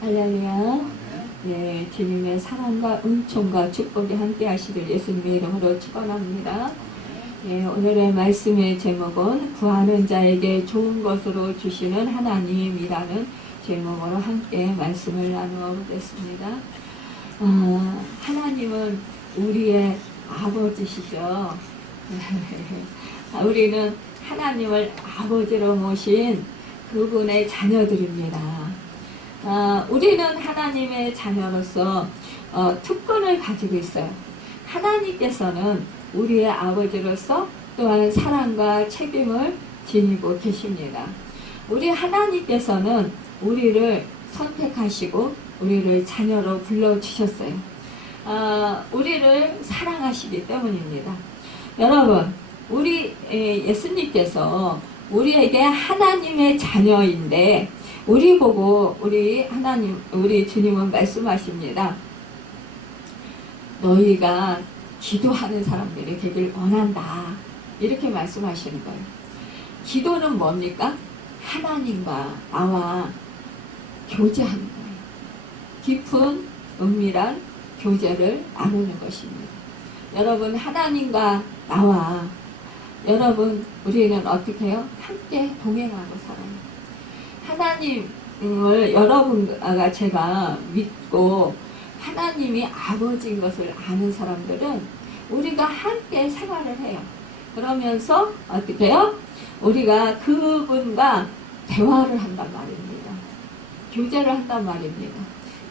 할렐루야. 네, 주님의 사랑과 은총과 축복이 함께 하시길 예수님의 이름으로 축원합니다. 네, 오늘의 말씀의 제목은 구하는 자에게 좋은 것으로 주시는 하나님이라는 제목으로 함께 말씀을 나누어 보겠습니다. 하나님은 우리의 아버지시죠. 우리는 하나님을 아버지로 모신 그분의 자녀들입니다. 우리는 하나님의 자녀로서 특권을 가지고 있어요. 하나님께서는 우리의 아버지로서 또한 사랑과 책임을 지니고 계십니다. 우리 하나님께서는 우리를 선택하시고 우리를 자녀로 불러주셨어요. 우리를 사랑하시기 때문입니다. 여러분, 우리 예수님께서 우리에게 하나님의 자녀인데 우리 보고 우리 주님은 말씀하십니다. 너희가 기도하는 사람들이 되길 원한다. 이렇게 말씀하시는 거예요. 기도는 뭡니까? 하나님과 나와 교제하는 거예요. 깊은 은밀한 교제를 나누는 것입니다. 여러분, 하나님과 나와 우리는 어떻게 해요? 함께 동행하고 살아요. 하나님을 여러분과 제가 믿고 하나님이 아버지인 것을 아는 사람들은 우리가 함께 생활을 해요. 그러면서 어떻게 해요? 우리가 그분과 대화를 한단 말입니다. 교제를 한단 말입니다.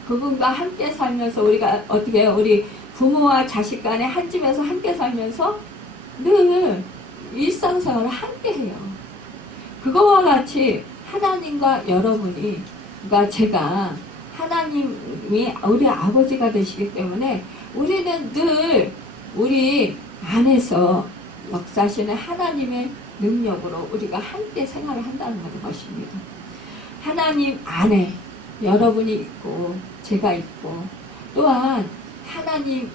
그분과 함께 살면서 우리가 어떻게 해요? 우리 부모와 자식 간에 한 집에서 함께 살면서 늘 일상생활을 함께 해요. 그거와 같이 하나님과 여러분이, 그러니까 제가 하나님이 우리 아버지가 되시기 때문에 우리는 늘 우리 안에서 역사하시는 하나님의 능력으로 우리가 함께 생활을 한다는 것입니다. 하나님 안에 여러분이 있고 제가 있고 또한 하나님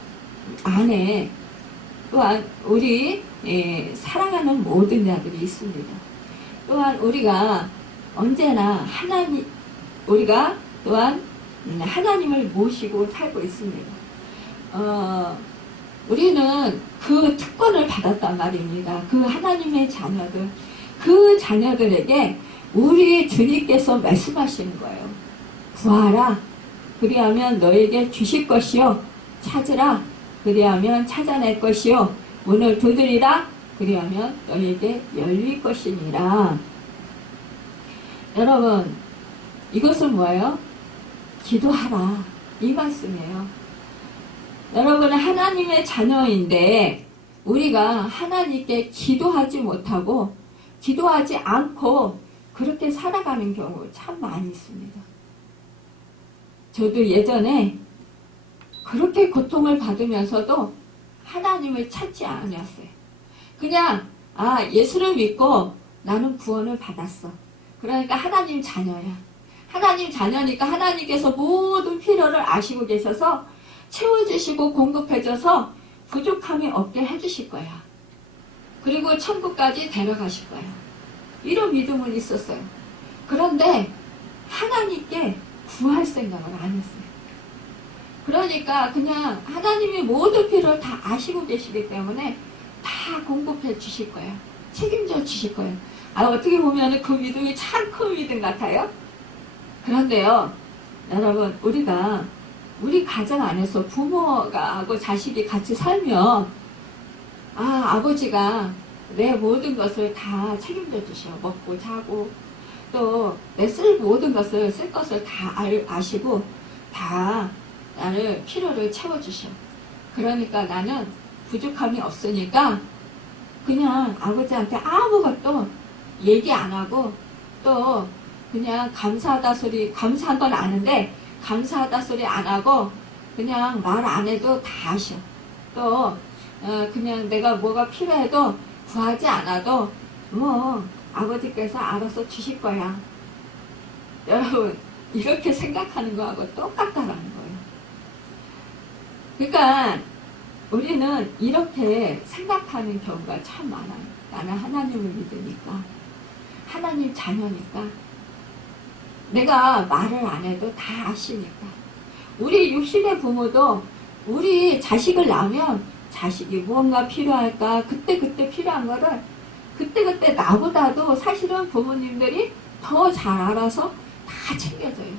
안에 또한 우리 사랑하는 모든 자들이 있습니다. 또한 우리가 언제나 우리가 또한 하나님을 모시고 살고 있습니다. 우리는 그 특권을 받았단 말입니다. 그 하나님의 자녀들, 그 자녀들에게 우리 주님께서 말씀하시는 거예요. 구하라, 그리하면 너에게 주실 것이요. 찾으라, 그리하면 찾아낼 것이요. 문을 두드리라, 그리하면 너에게 열릴 것이니라. 여러분, 이것은 뭐예요? 기도하라, 이 말씀이에요. 여러분은 하나님의 자녀인데 우리가 하나님께 기도하지 못하고 기도하지 않고 그렇게 살아가는 경우 참 많이 있습니다. 저도 예전에 그렇게 고통을 받으면서도 하나님을 찾지 않았어요. 그냥 예수를 믿고 나는 구원을 받았어. 그러니까 하나님 자녀야. 하나님 자녀니까 하나님께서 모든 필요를 아시고 계셔서 채워주시고 공급해줘서 부족함이 없게 해주실 거야. 그리고 천국까지 데려가실 거야. 이런 믿음은 있었어요. 그런데 하나님께 구할 생각을 안 했어요. 그러니까 그냥 하나님이 모든 필요를 다 아시고 계시기 때문에 다 공급해 주실 거예요. 책임져 주실 거예요. 어떻게 보면 그 믿음이 참 큰 믿음 같아요. 그런데요, 여러분, 우리 가정 안에서 부모가 하고 자식이 같이 살면 아버지가 내 모든 것을 다 책임져 주셔. 먹고 자고 또 내 모든 것을 쓸 것을 다 아시고 다 나를 필요를 채워주셔. 그러니까 나는 부족함이 없으니까 그냥 아버지한테 아무것도 얘기 안 하고 또 그냥 감사하다 소리, 감사한 건 아는데 감사하다 소리 안 하고 그냥 말 안 해도 다 하셔. 또 그냥 내가 뭐가 필요해도 구하지 않아도 뭐 아버지께서 알아서 주실 거야. 여러분, 이렇게 생각하는 거하고 똑같다라는 거예요. 그러니까 우리는 이렇게 생각하는 경우가 참 많아요. 나는 하나님을 믿으니까, 하나님 자녀니까 내가 말을 안 해도 다 아시니까. 우리 육신의 부모도 우리 자식을 낳으면 자식이 무언가 필요할까 그때그때 필요한 거를 그때그때 나보다도 사실은 부모님들이 더 잘 알아서 다 챙겨줘요.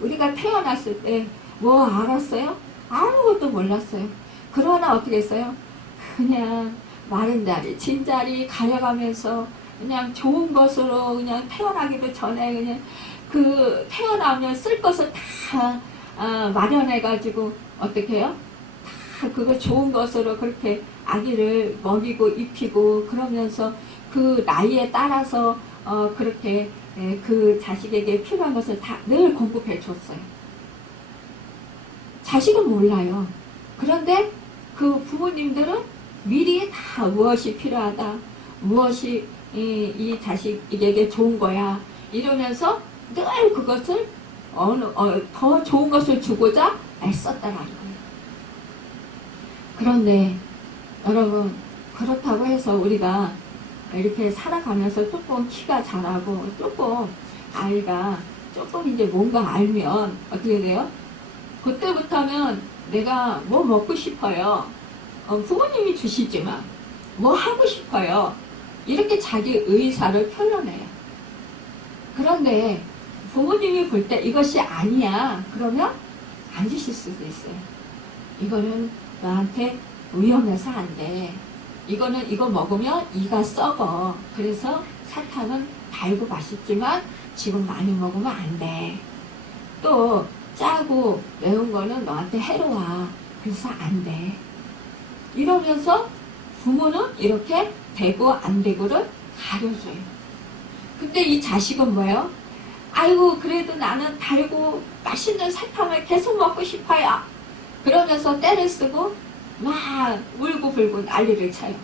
우리가 태어났을 때 뭐 알았어요? 아무것도 몰랐어요. 그러나 어떻게 했어요? 그냥 마른 자리, 진 자리 가려가면서 그냥 좋은 것으로 그냥 태어나기도 전에 그냥 그 태어나면 쓸 것을 다 마련해가지고 어떻게 해요? 다 그거 좋은 것으로 그렇게 아기를 먹이고 입히고 그러면서 그 나이에 따라서 그렇게 그 자식에게 필요한 것을 다 늘 공급해 줬어요. 자식은 몰라요. 그런데 그 부모님들은 미리 다 무엇이 필요하다, 무엇이 이 자식에게 좋은 거야 이러면서 늘 그것을 더 좋은 것을 주고자 애썼다라는 거예요. 그런데 여러분 그렇다고 해서 우리가 이렇게 살아가면서 조금 키가 자라고 조금 아이가 조금 이제 뭔가 알면 어떻게 돼요? 그때부터는 내가 뭐 먹고 싶어요. 부모님이 주시지만 뭐 하고 싶어요. 이렇게 자기 의사를 표현해요. 그런데 부모님이 볼 때 이것이 아니야. 그러면 안 주실 수도 있어요. 이거는 너한테 위험해서 안 돼. 이거는 이거 먹으면 이가 썩어. 그래서 사탕은 달고 맛있지만 지금 많이 먹으면 안 돼. 또 짜고 매운 거는 너한테 해로워. 그래서 안 돼. 이러면서 부모는 이렇게 되고 안 되고를 가려줘요. 근데 이 자식은 뭐예요? 아이고 그래도 나는 달고 맛있는 사탕을 계속 먹고 싶어요. 그러면서 때를 쓰고 막 울고불고 난리를 쳐요.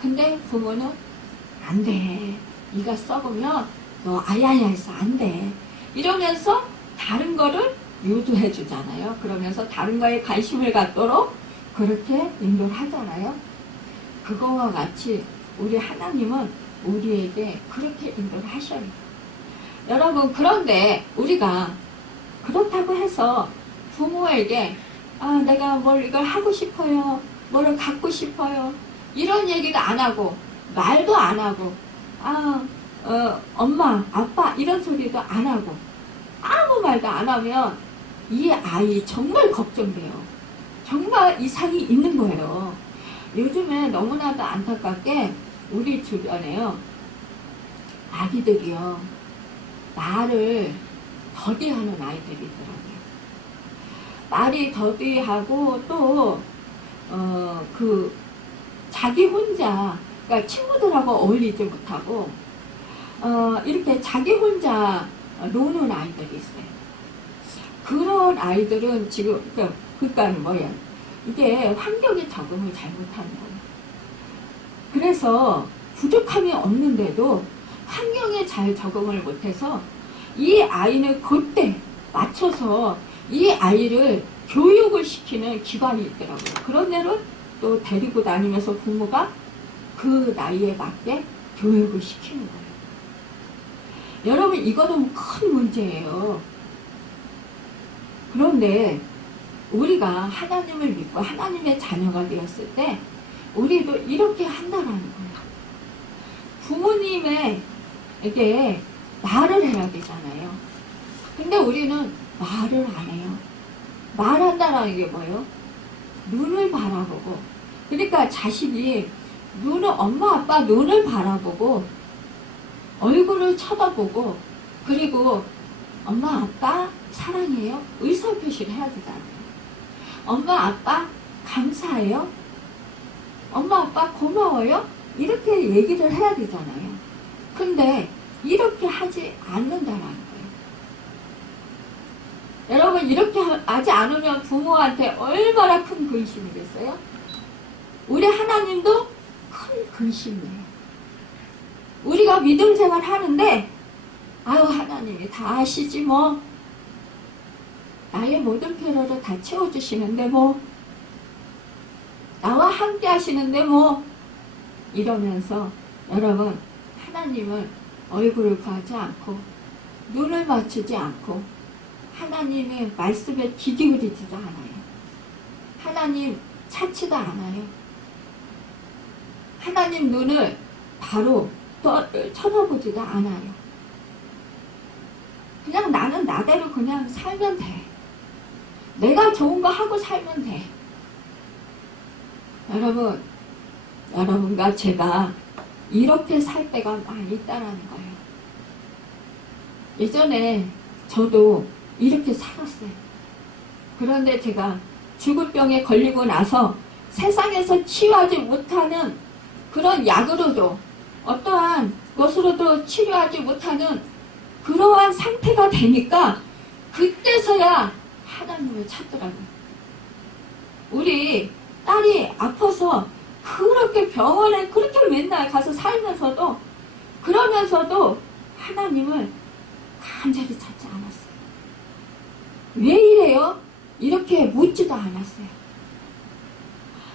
근데 부모는 안 돼. 이가 썩으면 너 아야야 해서 안 돼. 이러면서 다른 거를 유도해 주잖아요. 그러면서 다른 거에 관심을 갖도록 그렇게 인도를 하잖아요. 그거와 같이 우리 하나님은 우리에게 그렇게 인도를 하셔요. 여러분 그런데 우리가 그렇다고 해서 부모에게 내가 뭘 이걸 하고 싶어요. 뭐를 갖고 싶어요. 이런 얘기도 안 하고 말도 안 하고 엄마 아빠 이런 소리도 안 하고 아무 말도 안 하면 이 아이 정말 걱정돼요. 정말 이상이 있는 거예요. 요즘에 너무나도 안타깝게 우리 주변에요. 아기들이요. 말을 더디하는 아이들이 있더라고요. 말이 더디하고 또 자기 혼자 그러니까 친구들하고 어울리지 못하고 이렇게 자기 혼자 노는 아이들이 있어요. 그런 아이들은 지금 그러니까 뭐예요? 이게 환경에 적응을 잘못하는 거예요. 그래서 부족함이 없는데도 환경에 잘 적응을 못해서 이 아이는 그때 맞춰서 이 아이를 교육을 시키는 기관이 있더라고요. 그런 데를 또 데리고 다니면서 부모가 그 나이에 맞게 교육을 시키는 거예요. 여러분 이거는 큰 문제예요. 그런데 우리가 하나님을 믿고 하나님의 자녀가 되었을 때 우리도 이렇게 한다라는 거예요. 부모님에게 말을 해야 되잖아요. 근데 우리는 말을 안 해요. 말한다라는 게 뭐예요? 눈을 바라보고 그러니까 자식이 엄마 아빠 눈을 바라보고 얼굴을 쳐다보고 그리고 엄마 아빠 사랑해요? 의사표시를 해야 되잖아요. 엄마 아빠 감사해요? 엄마 아빠 고마워요? 이렇게 얘기를 해야 되잖아요. 근데 이렇게 하지 않는다라는 거예요. 여러분 이렇게 하지 않으면 부모한테 얼마나 큰 근심이겠어요? 우리 하나님도 큰 근심이에요. 우리가 믿음 생활 하는데 아유 하나님이 다 아시지 뭐 나의 모든 필요를 다 채워주시는데 뭐 나와 함께 하시는데 뭐 이러면서 여러분 하나님을 얼굴을 구하지 않고 눈을 맞추지 않고 하나님의 말씀에 귀 기울이지도 않아요. 하나님 찾지도 않아요. 하나님 눈을 바로 쳐다보지도 않아요. 그냥 나는 나대로 그냥 살면 돼. 내가 좋은 거 하고 살면 돼. 여러분과 제가 이렇게 살 때가 많이 있다라는 거예요. 예전에 저도 이렇게 살았어요. 그런데 제가 죽을 병에 걸리고 나서 세상에서 치유하지 못하는 그런 약으로도 어떠한 것으로도 치료하지 못하는 그러한 상태가 되니까 그때서야 하나님을 찾더라고요. 우리 딸이 아파서 그렇게 병원에 그렇게 맨날 가서 살면서도 그러면서도 하나님을 간절히 찾지 않았어요. 왜 이래요? 이렇게 묻지도 않았어요.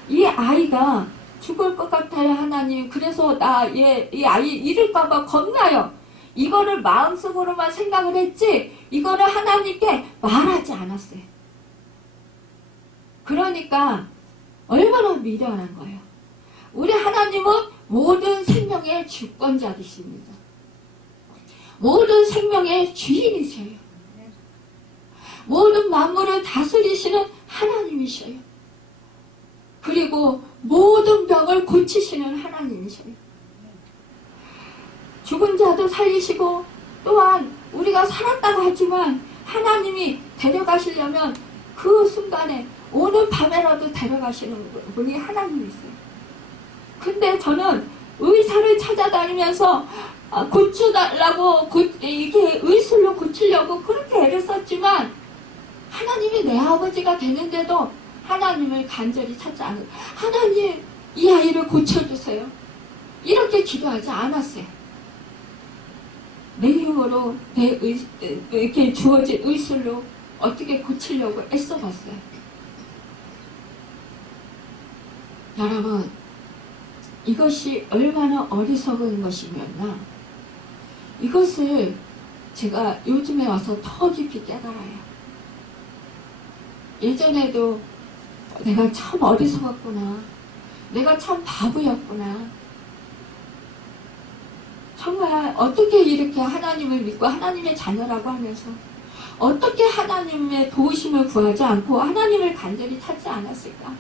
이 아이가 죽을 것 같아요, 하나님. 그래서 이 아이 잃을까봐 겁나요. 이거를 마음속으로만 생각을 했지 이거를 하나님께 말하지 않았어요. 그러니까 얼마나 미련한 거예요. 우리 하나님은 모든 생명의 주권자이십니다. 모든 생명의 주인이세요. 모든 만물을 다스리시는 하나님이셔요. 그리고 모든 병을 고치시는 하나님이셔요. 죽은 자도 살리시고 또한 우리가 살았다고 하지만 하나님이 데려가시려면 그 순간에 오늘 밤에라도 데려가시는 분이 하나님이세요. 근데 저는 의사를 찾아다니면서 고쳐달라고 이게 의술로 고치려고 그렇게 애를 썼지만 하나님이 내 아버지가 되는데도 하나님을 간절히 찾지 않아요. 하나님 이 아이를 고쳐주세요. 이렇게 기도하지 않았어요. 내 힘으로 이렇게 주어진 의술로 어떻게 고치려고 애써봤어요. 여러분 이것이 얼마나 어리석은 것이면요. 이것을 제가 요즘에 와서 더 깊이 깨달아요. 예전에도 내가 참 어리석었구나. 내가 참 바보였구나. 정말 어떻게 이렇게 하나님을 믿고 하나님의 자녀라고 하면서 어떻게 하나님의 도우심을 구하지 않고 하나님을 간절히 찾지 않았을까?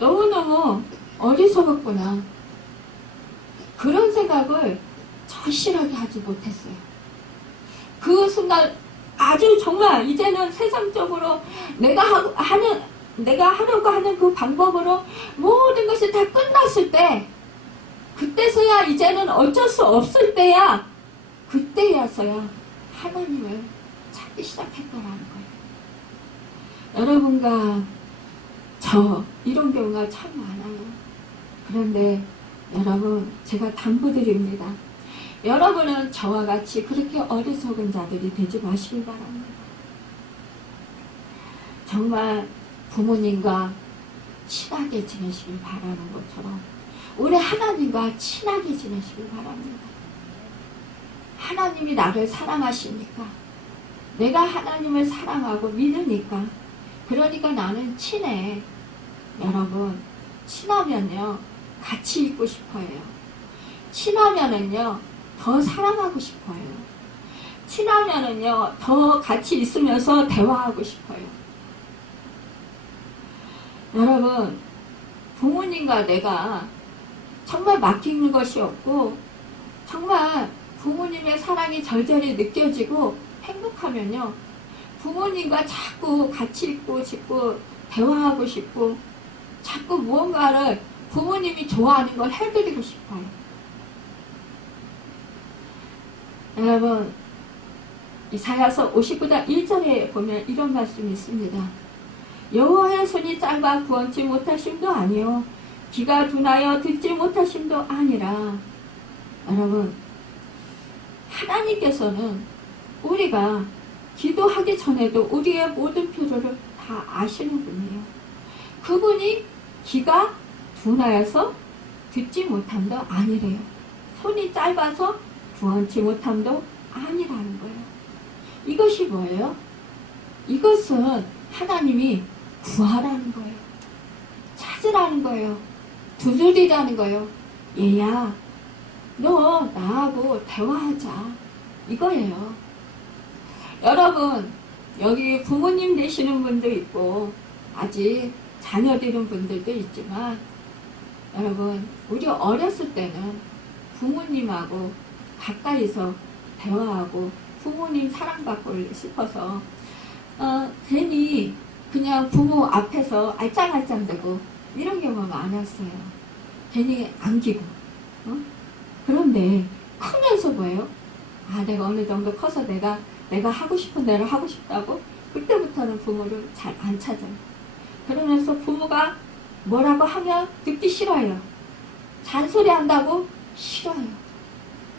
너무너무 어리석었구나. 그런 생각을 절실하게 하지 못했어요. 그 순간 아주 정말 이제는 세상적으로 내가 하려고 하는 그 방법으로 모든 것이 다 끝났을 때 그때서야 이제는 어쩔 수 없을 때야 그때야서야 하나님을 찾기 시작했다라는 거예요. 여러분과 저 이런 경우가 참 많아요. 그런데 여러분 제가 당부드립니다. 여러분은 저와 같이 그렇게 어리석은 자들이 되지 마시길 바랍니다. 정말 부모님과 친하게 지내시길 바라는 것처럼 우리 하나님과 친하게 지내시길 바랍니다. 하나님이 나를 사랑하시니까 내가 하나님을 사랑하고 믿으니까 그러니까 나는 친해. 여러분 친하면요 같이 있고 싶어요. 친하면은요 더 사랑하고 싶어요. 친하면은요 더 같이 있으면서 대화하고 싶어요. 여러분 부모님과 내가 정말 맡기는 것이 없고 정말 부모님의 사랑이 절절히 느껴지고 행복하면요 부모님과 자꾸 같이 있고 싶고 대화하고 싶고 자꾸 무언가를 부모님이 좋아하는 걸 해드리고 싶어요. 여러분 이사야서 59장 1절에 보면 이런 말씀이 있습니다. 여호와의 손이 짧아 구원치 못하심도 아니요 귀가 둔하여 듣지 못하심도 아니라. 여러분 하나님께서는 우리가 기도하기 전에도 우리의 모든 필요를 다 아시는 분이에요. 그분이 귀가 둔하여서 듣지 못함도 아니래요. 손이 짧아서 구원치 못함도 아니라는 거예요. 이것이 뭐예요? 이것은 하나님이 구하라는 거예요. 찾으라는 거예요. 두드리라는 거예요. 얘야, 너 나하고 대화하자. 이거예요. 여러분, 여기 부모님 되시는 분도 있고 아직 자녀 되는 분들도 있지만, 여러분, 우리 어렸을 때는 부모님하고 가까이서 대화하고 부모님 사랑받고 싶어서 괜히 그냥 부모 앞에서 알짱알짱대고 이런 경우가 많았어요. 괜히 안기고. 그런데 크면서 뭐예요? 아, 내가 어느 정도 커서 내가 하고 싶은 대로 하고 싶다고 그때부터는 부모를 잘 안 찾아요. 그러면서 부모가 뭐라고 하면 듣기 싫어요. 잔소리 한다고 싫어요.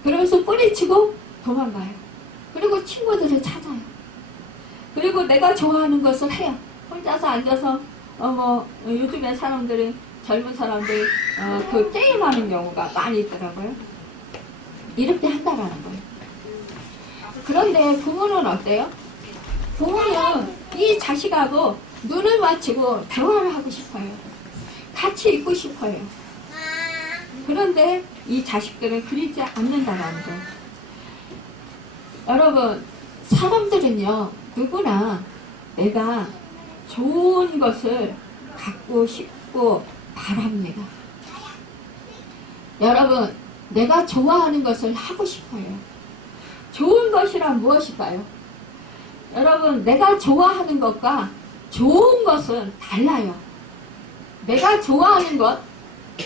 그러면서 뿌리치고 도망가요. 그리고 친구들을 찾아요. 그리고 내가 좋아하는 것을 해요. 혼자서 앉아서 요즘에 사람들은, 젊은 사람들 그 게임하는 경우가 많이 있더라고요. 이렇게 한다라는 거예요. 그런데 부모는 어때요? 부모는 이 자식하고 눈을 맞추고 대화를 하고 싶어요. 같이 있고 싶어요. 그런데 이 자식들은 그리지 않는다라는 거예요. 여러분, 사람들은요, 누구나 내가 좋은 것을 갖고 싶고 바랍니다. 여러분, 내가 좋아하는 것을 하고 싶어요. 좋은 것이란 무엇일까요? 여러분, 내가 좋아하는 것과 좋은 것은 달라요. 내가 좋아하는 것,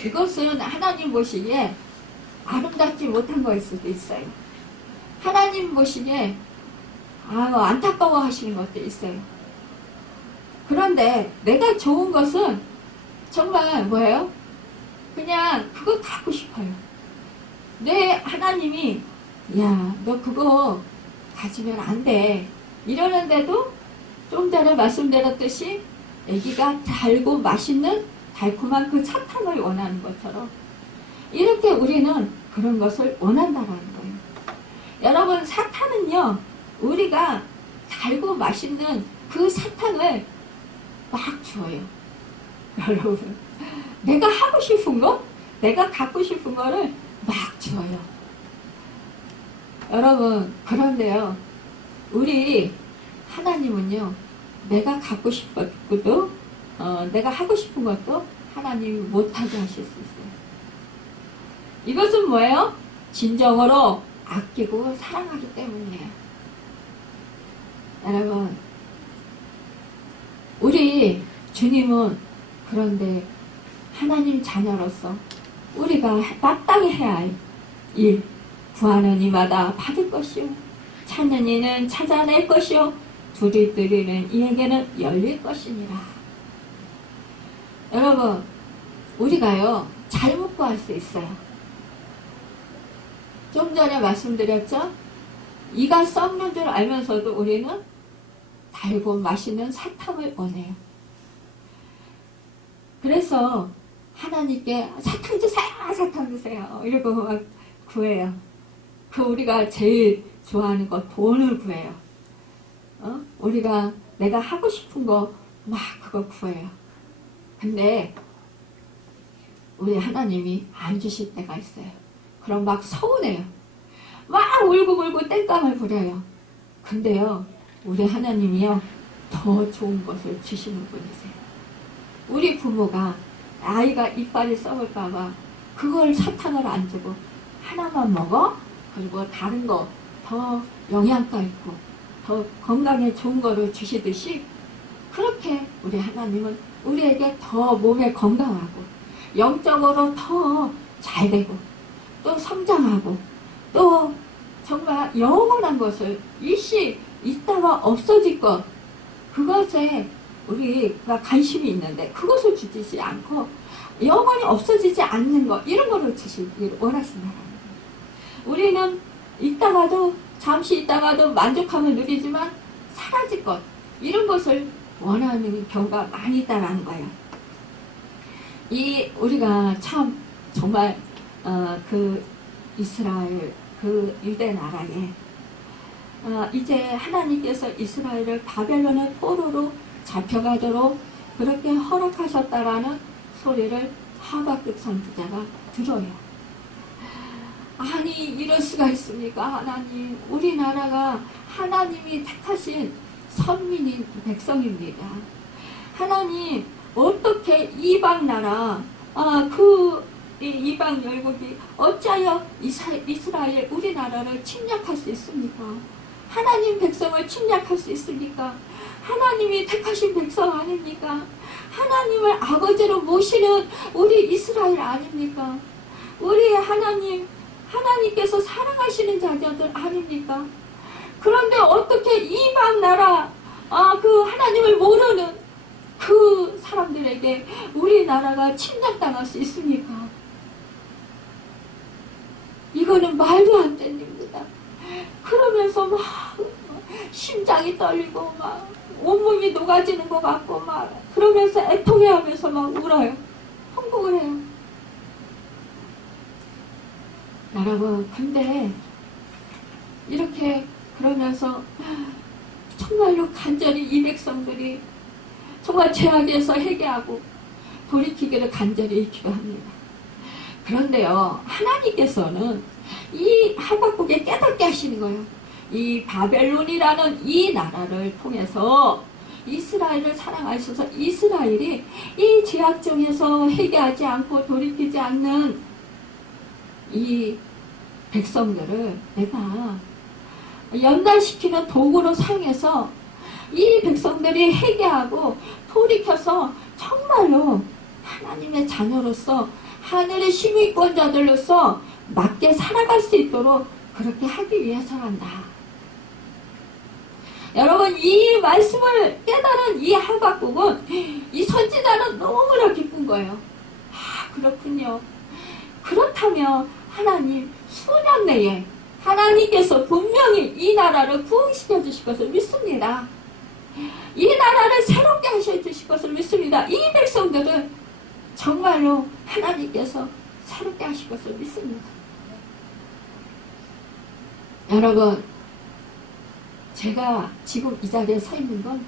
이것은 하나님 보시기에 아름답지 못한 것일 수도 있어요. 하나님 보시기에 안타까워 하시는 것도 있어요. 그런데 내가 좋은 것은 정말 뭐예요? 그냥 그거 갖고 싶어요. 내 하나님이 야, 너 그거 가지면 안 돼. 이러는데도 좀 전에 말씀드렸듯이 애기가 달고 맛있는 달콤한 그 사탕을 원하는 것처럼 이렇게 우리는 그런 것을 원한다는 거예요. 여러분, 사탕은요, 우리가 달고 맛있는 그 사탕을 막 줘요. 여러분, 내가 하고 싶은 거, 내가 갖고 싶은 거를 막 줘요. 여러분, 그런데요, 우리 하나님은요, 내가 갖고 싶은 것도 내가 하고 싶은 것도 하나님이 못하게 하실 수 있어요. 이것은 뭐예요? 진정으로 아끼고 사랑하기 때문이에요. 여러분, 우리 주님은 그런데 하나님 자녀로서 우리가 마땅히 해야 할 일, 구하는 이마다 받을 것이요, 찾는 이는 찾아낼 것이요, 두드리는 이에게는 열릴 것이니라. 여러분, 우리가요, 잘못 구할 수 있어요. 좀 전에 말씀드렸죠? 이가 썩는 줄 알면서도 우리는 달고 맛있는 사탕을 원해요. 그래서 하나님께 사탕 주세요, 사탕 주세요, 이러고 막 구해요. 그 우리가 제일 좋아하는 거 돈을 구해요. 우리가 내가 하고 싶은 거 막 그거 구해요. 근데 우리 하나님이 안 주실 때가 있어요. 그럼 막 서운해요. 막 울고 땡깡을 부려요. 근데요, 우리 하나님이요, 더 좋은 것을 주시는 분이세요. 우리 부모가 아이가 이빨이 썩을까봐 그걸 사탕을 안 주고 하나만 먹어? 그리고 다른 거 더 영양가 있고 더 건강에 좋은 거를 주시듯이, 그렇게 우리 하나님은 우리에게 더 몸에 건강하고 영적으로 더 잘되고 또 성장하고 또 정말 영원한 것을, 일시 있다가 없어질 것, 그것에 우리가 관심이 있는데 그것을 주시지 않고 영원히 없어지지 않는 것, 이런 거를 주시기를 원하신다는 거예요. 우리는 있다가도, 잠시 있다가도 만족함을 누리지만 사라질 것, 이런 것을 원하는 경우가 많이 있다라는 거예요. 우리가 참 정말 그 이스라엘 그 그 유대 나라에 이제 하나님께서 이스라엘을 바벨론의 포로로 잡혀가도록 그렇게 허락하셨다라는 소리를 하박국 선지자가 들어요. 아니 이럴 수가 있습니까? 하나님, 우리나라가 하나님이 택하신 선민인 백성입니다. 하나님, 어떻게 이방 나라 이방 열국이 어찌하여 이스라엘 우리나라를 침략할 수 있습니까? 하나님 백성을 침략할 수 있습니까? 하나님이 택하신 백성 아닙니까? 하나님을 아버지로 모시는 우리 이스라엘 아닙니까? 우리 하나님께서 사랑하시는 자녀들 아닙니까? 그런데 어떻게 이방 나라 그 하나님을 모르는 그 사람들에게 우리나라가 침략당할 수 있습니까? 이거는 말도 안 되는 일입니다. 그러면서 막 심장이 떨리고 막 온몸이 녹아지는 것 같고 막 그러면서 애통해하면서 막 울어요. 헌복을 해요. 여러분, 근데 이렇게 그러면서 정말로 간절히 이 백성들이 정말 죄악에서 회개하고 돌이키기를 간절히 기도합니다. 그런데요, 하나님께서는 이 하박국에 깨닫게 하시는 거예요. 이 바벨론이라는 이 나라를 통해서 이스라엘을 사랑하셔서 이스라엘이 이 죄악 중에서 회개하지 않고 돌이키지 않는 이 백성들을 내가 연단시키는 도구로 사용해서 이 백성들이 회개하고 돌이켜서 정말로 하나님의 자녀로서 하늘의 시민권자들로서 맞게 살아갈 수 있도록 그렇게 하기 위해서란다. 여러분, 이 말씀을 깨달은 이 하박국은 이 선지자는 너무나 기쁜 거예요. 그렇군요. 그렇다면 하나님 수년 내에 하나님께서 분명히 이 나라를 부흥시켜 주실 것을 믿습니다. 이 나라를 새롭게 하셔 주실 것을 믿습니다. 이 백성들은 정말로 하나님께서 새롭게 하실 것을 믿습니다. 여러분, 제가 지금 이 자리에 서 있는 건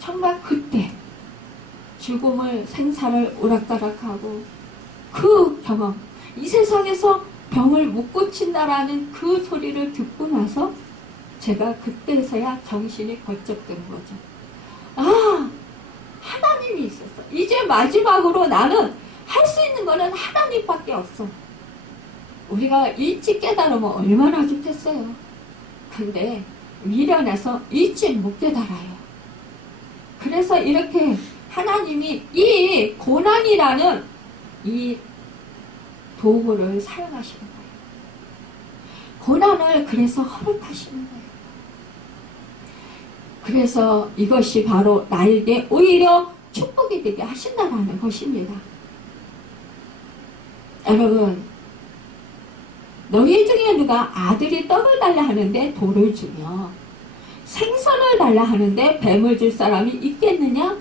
정말 그때 죽음을 생사를 오락가락하고 그 경험, 이 세상에서 병을 못 고친다라는 그 소리를 듣고 나서 제가 그때서야 정신이 번쩍 든 거죠. 하나님이 있었어. 이제 마지막으로 나는 할 수 있는 거는 하나님밖에 없어. 우리가 일찍 깨달으면 얼마나 좋겠어요. 근데 미련해서 일찍 못 깨달아요. 그래서 이렇게 하나님이 이 고난이라는 이 도구를 사용하시는 거예요. 고난을 그래서 허락하시는 거예요. 그래서 이것이 바로 나에게 오히려 축복이 되게 하신다는 것입니다. 여러분, 너희 중에 누가 아들이 떡을 달라 하는데 돌을 주며 생선을 달라 하는데 뱀을 줄 사람이 있겠느냐?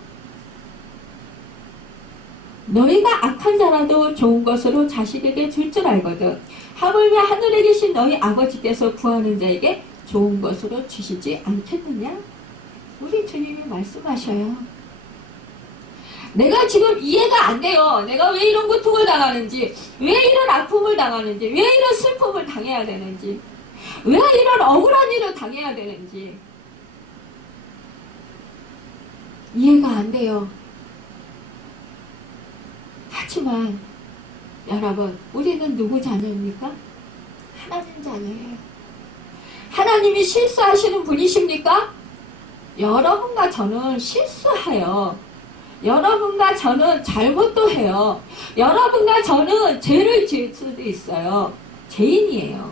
너희가 악한 자라도 좋은 것으로 자식에게 줄 줄 알거든 하물며 하늘에 계신 너희 아버지께서 구하는 자에게 좋은 것으로 주시지 않겠느냐? 우리 주님이 말씀하셔요. 내가 지금 이해가 안 돼요. 내가 왜 이런 고통을 당하는지, 왜 이런 아픔을 당하는지, 왜 이런 슬픔을 당해야 되는지, 왜 이런 억울한 일을 당해야 되는지 이해가 안 돼요. 하지만 여러분, 우리는 누구 자녀입니까? 하나님 자녀예요. 하나님이 실수하시는 분이십니까? 여러분과 저는 실수해요. 여러분과 저는 잘못도 해요. 여러분과 저는 죄를 지을 수도 있어요. 죄인이에요.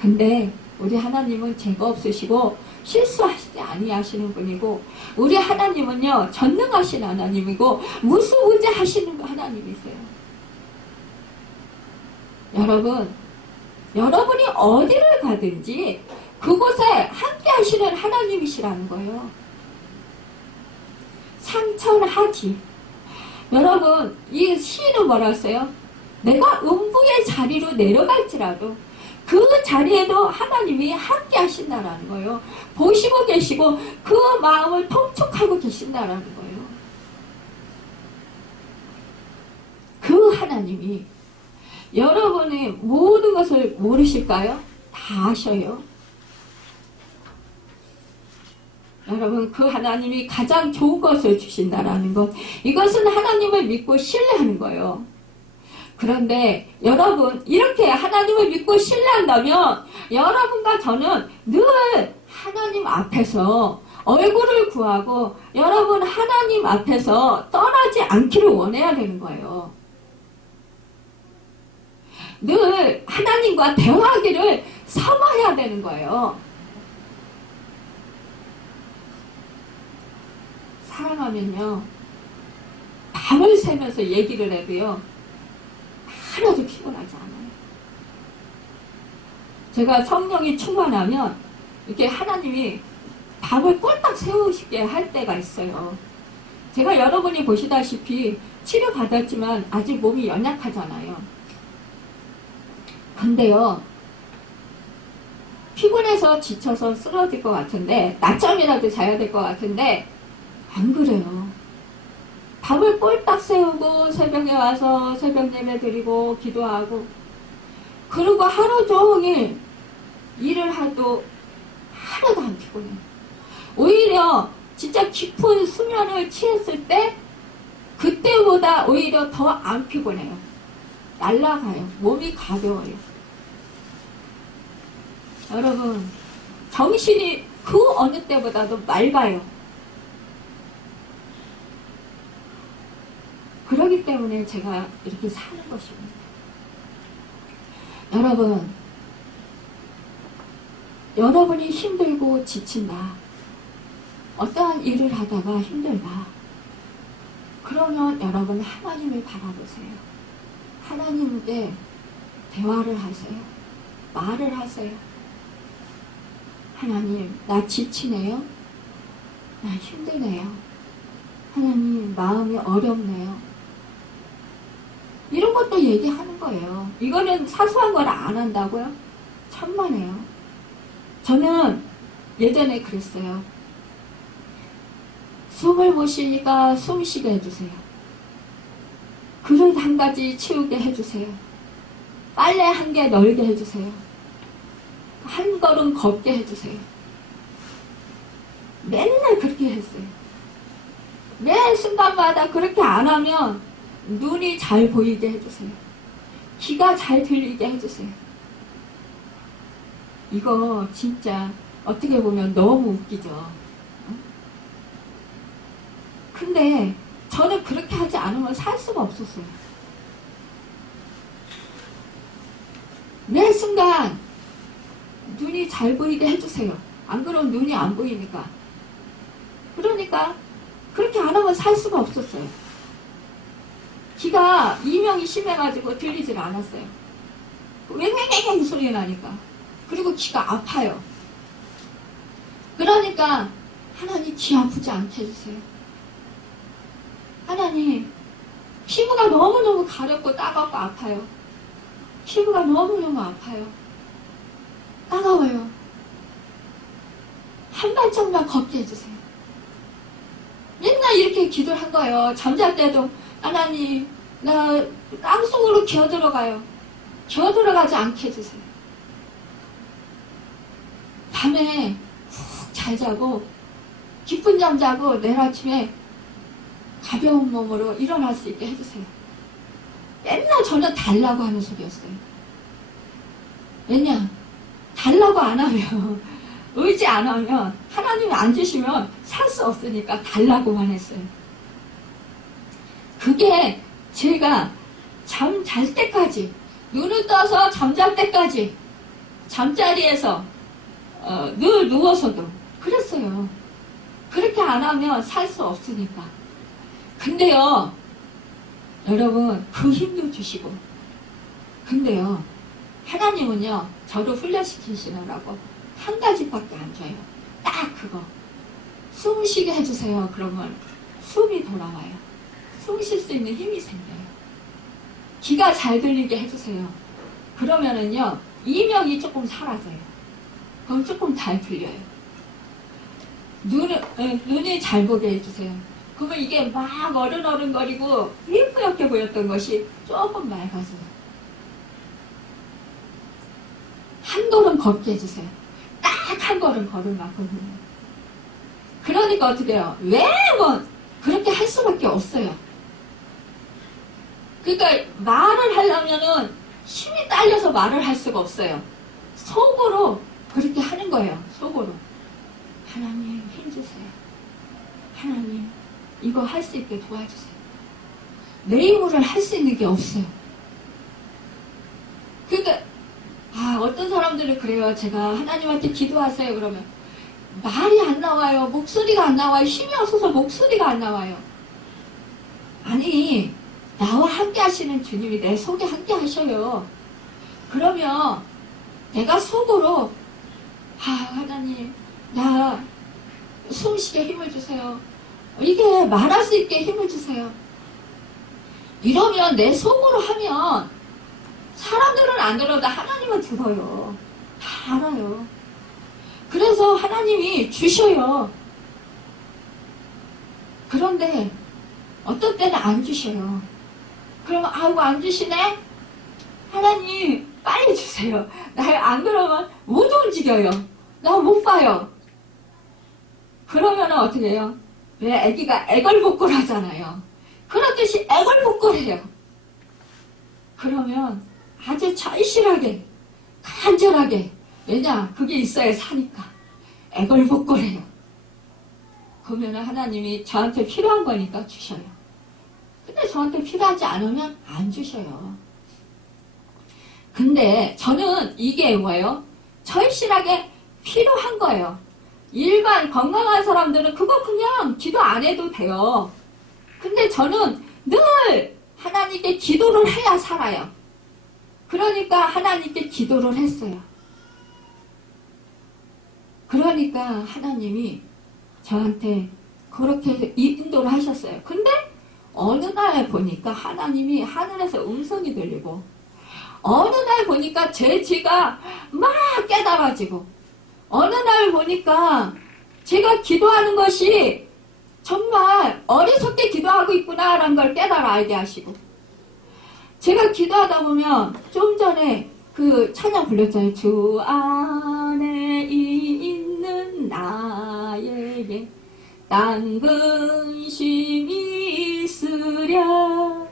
근데 우리 하나님은 죄가 없으시고 실수하시지 아니하시는 분이고, 우리 하나님은요 전능하신 하나님이고 무수무지하시는 하나님이세요. 여러분이 어디를 가든지 그곳에 함께 하시는 하나님이시라는 거예요. 상천하지. 여러분, 이 시인은 뭐라 했어요? 내가 음부의 자리로 내려갈지라도 그 자리에도 하나님이 함께 하신다라는 거예요. 보시고 계시고 그 마음을 통촉하고 계신다라는 거예요. 그 하나님이 여러분의 모든 것을 모르실까요? 다 아셔요. 여러분, 그 하나님이 가장 좋은 것을 주신다라는 것, 이것은 하나님을 믿고 신뢰하는 거예요. 그런데 여러분, 이렇게 하나님을 믿고 신뢰한다면 여러분과 저는 늘 하나님 앞에서 얼굴을 구하고 여러분 하나님 앞에서 떠나지 않기를 원해야 되는 거예요. 늘 하나님과 대화하기를 사모해야 되는 거예요. 사랑하면요, 밤을 새면서 얘기를 해도요, 하나도 피곤하지 않아요. 제가 성령이 충만하면 이렇게 하나님이 밤을 꼴딱 세우시게 할 때가 있어요. 제가 여러분이 보시다시피 치료받았지만 아직 몸이 연약하잖아요. 근데요, 피곤해서 지쳐서 쓰러질 것 같은데, 낮잠이라도 자야 될 것 같은데 안 그래요. 밤을 꼴딱 세우고 새벽에 와서 새벽 예배 드리고 기도하고, 그리고 하루 종일 일을 해도 하나도 안 피곤해요. 오히려 진짜 깊은 수면을 취했을 때 그때보다 오히려 더 안 피곤해요. 날아가요. 몸이 가벼워요. 여러분, 정신이 그 어느 때보다도 맑아요. 그러기 때문에 제가 이렇게 사는 것입니다. 여러분, 여러분이 힘들고 지친다. 어떠한 일을 하다가 힘들다. 그러면 여러분 하나님을 바라보세요. 하나님께 대화를 하세요. 말을 하세요. 하나님, 나 지치네요. 나 힘드네요. 하나님, 마음이 어렵네요. 이런 것도 얘기하는 거예요. 이거는 사소한 걸 안 한다고요? 천만에요. 저는 예전에 그랬어요. 숨을 못 쉬니까 숨 쉬게 해주세요. 그릇 한 가지 치우게 해주세요. 빨래 한 개 널게 해주세요. 한 걸음 걷게 해주세요. 맨날 그렇게 했어요. 매 순간마다 그렇게 안 하면 눈이 잘 보이게 해주세요. 귀가 잘 들리게 해주세요. 이거 진짜 어떻게 보면 너무 웃기죠. 근데 저는 그렇게 하지 않으면 살 수가 없었어요. 매 순간 눈이 잘 보이게 해주세요. 안 그러면 눈이 안 보이니까. 그러니까 그렇게 안 하면 살 수가 없었어요. 귀가 이명이 심해가지고 들리질 않았어요. 왱왱왱 소리 나니까. 그리고 귀가 아파요. 그러니까 하나님 귀 아프지 않게 해주세요. 하나님, 피부가 너무너무 가렵고 따갑고 아파요. 피부가 너무너무 아파요. 따가워요. 한 발짝만 걷게 해주세요. 맨날 이렇게 기도를 한 거예요. 잠잘 때도 하나님, 나 땅속으로 기어들어가요. 기어들어가지 않게 해주세요. 밤에 푹 잘 자고 깊은 잠 자고 내일 아침에 가벼운 몸으로 일어날 수 있게 해주세요. 맨날 저는 달라고 하는 소리였어요. 왜냐? 달라고 안 하면, 의지 안 하면, 하나님이 안 주시면 살 수 없으니까 달라고만 했어요. 그게 제가 잠 잘 때까지, 눈을 떠서 잠잘 때까지, 잠자리에서 늘 누워서도 그랬어요. 그렇게 안 하면 살 수 없으니까. 근데요, 여러분, 그 힘도 주시고, 근데요, 하나님은요, 저를 훈련시키시느라고 한 가지밖에 안 줘요. 딱 그거. 숨 쉬게 해주세요. 그러면 숨이 돌아와요. 숨 쉴 수 있는 힘이 생겨요. 귀가 잘 들리게 해주세요. 그러면은요, 이명이 조금 사라져요. 그럼 조금 잘 풀려요. 눈이 잘 보게 해주세요. 그러면 이게 막 어른어른거리고 예쁘게 보였던 것이 조금 맑아져요. 한 걸음 걷게 해주세요. 딱 한 걸음 걸을 만큼. 그러니까 어떻게 해요? 왜 뭐 그렇게 할 수밖에 없어요. 그러니까 말을 하려면은 힘이 딸려서 말을 할 수가 없어요. 속으로 그렇게 하는 거예요. 속으로. 하나님 힘주세요. 하나님 이거 할 수 있게 도와주세요. 내 힘으로는 할 수 있는 게 없어요. 그러니까 어떤 사람들은 그래요. 제가 하나님한테 기도하세요. 그러면 말이 안 나와요. 목소리가 안 나와요. 힘이 없어서 목소리가 안 나와요. 아니 나와 함께 하시는 주님이 내 속에 함께 하셔요. 그러면 내가 속으로 하나님 나 숨쉬게 힘을 주세요. 이게 말할 수 있게 힘을 주세요. 이러면 내 속으로 하면 사람들은 안 들어도 하나님은 들어요. 다 알아요. 그래서 하나님이 주셔요. 그런데 어떤 때는 안 주셔요. 그러면 아이고 안 주시네? 하나님 빨리 주세요. 나 안 그러면 못 움직여요. 나 못 봐요. 그러면 어떻게 해요? 왜 애기가 애걸복걸 하잖아요. 그렇듯이 애걸복걸해요. 그러면 아주 절실하게 간절하게 왜냐? 그게 있어야 사니까 애걸복걸해요. 그러면 하나님이 저한테 필요한 거니까 주셔요. 근데 저한테 필요하지 않으면 안 주셔요. 근데 저는 이게 뭐예요? 절실하게 필요한 거예요. 일반 건강한 사람들은 그거 그냥 기도 안 해도 돼요. 근데 저는 늘 하나님께 기도를 해야 살아요. 그러니까 하나님께 기도를 했어요. 그러니까 하나님이 저한테 그렇게 인도를 하셨어요. 근데 어느 날 보니까 하나님이 하늘에서 음성이 들리고 어느 날 보니까 제 지가 막 깨달아지고 어느 날 보니까 제가 기도하는 것이 정말 어리석게 기도하고 있구나라는 걸 깨달아 알게 하시고 제가 기도하다 보면 좀 전에 그 찬양 불렀잖아요. 주 안에 있는 나에게 딴 근심이 있으랴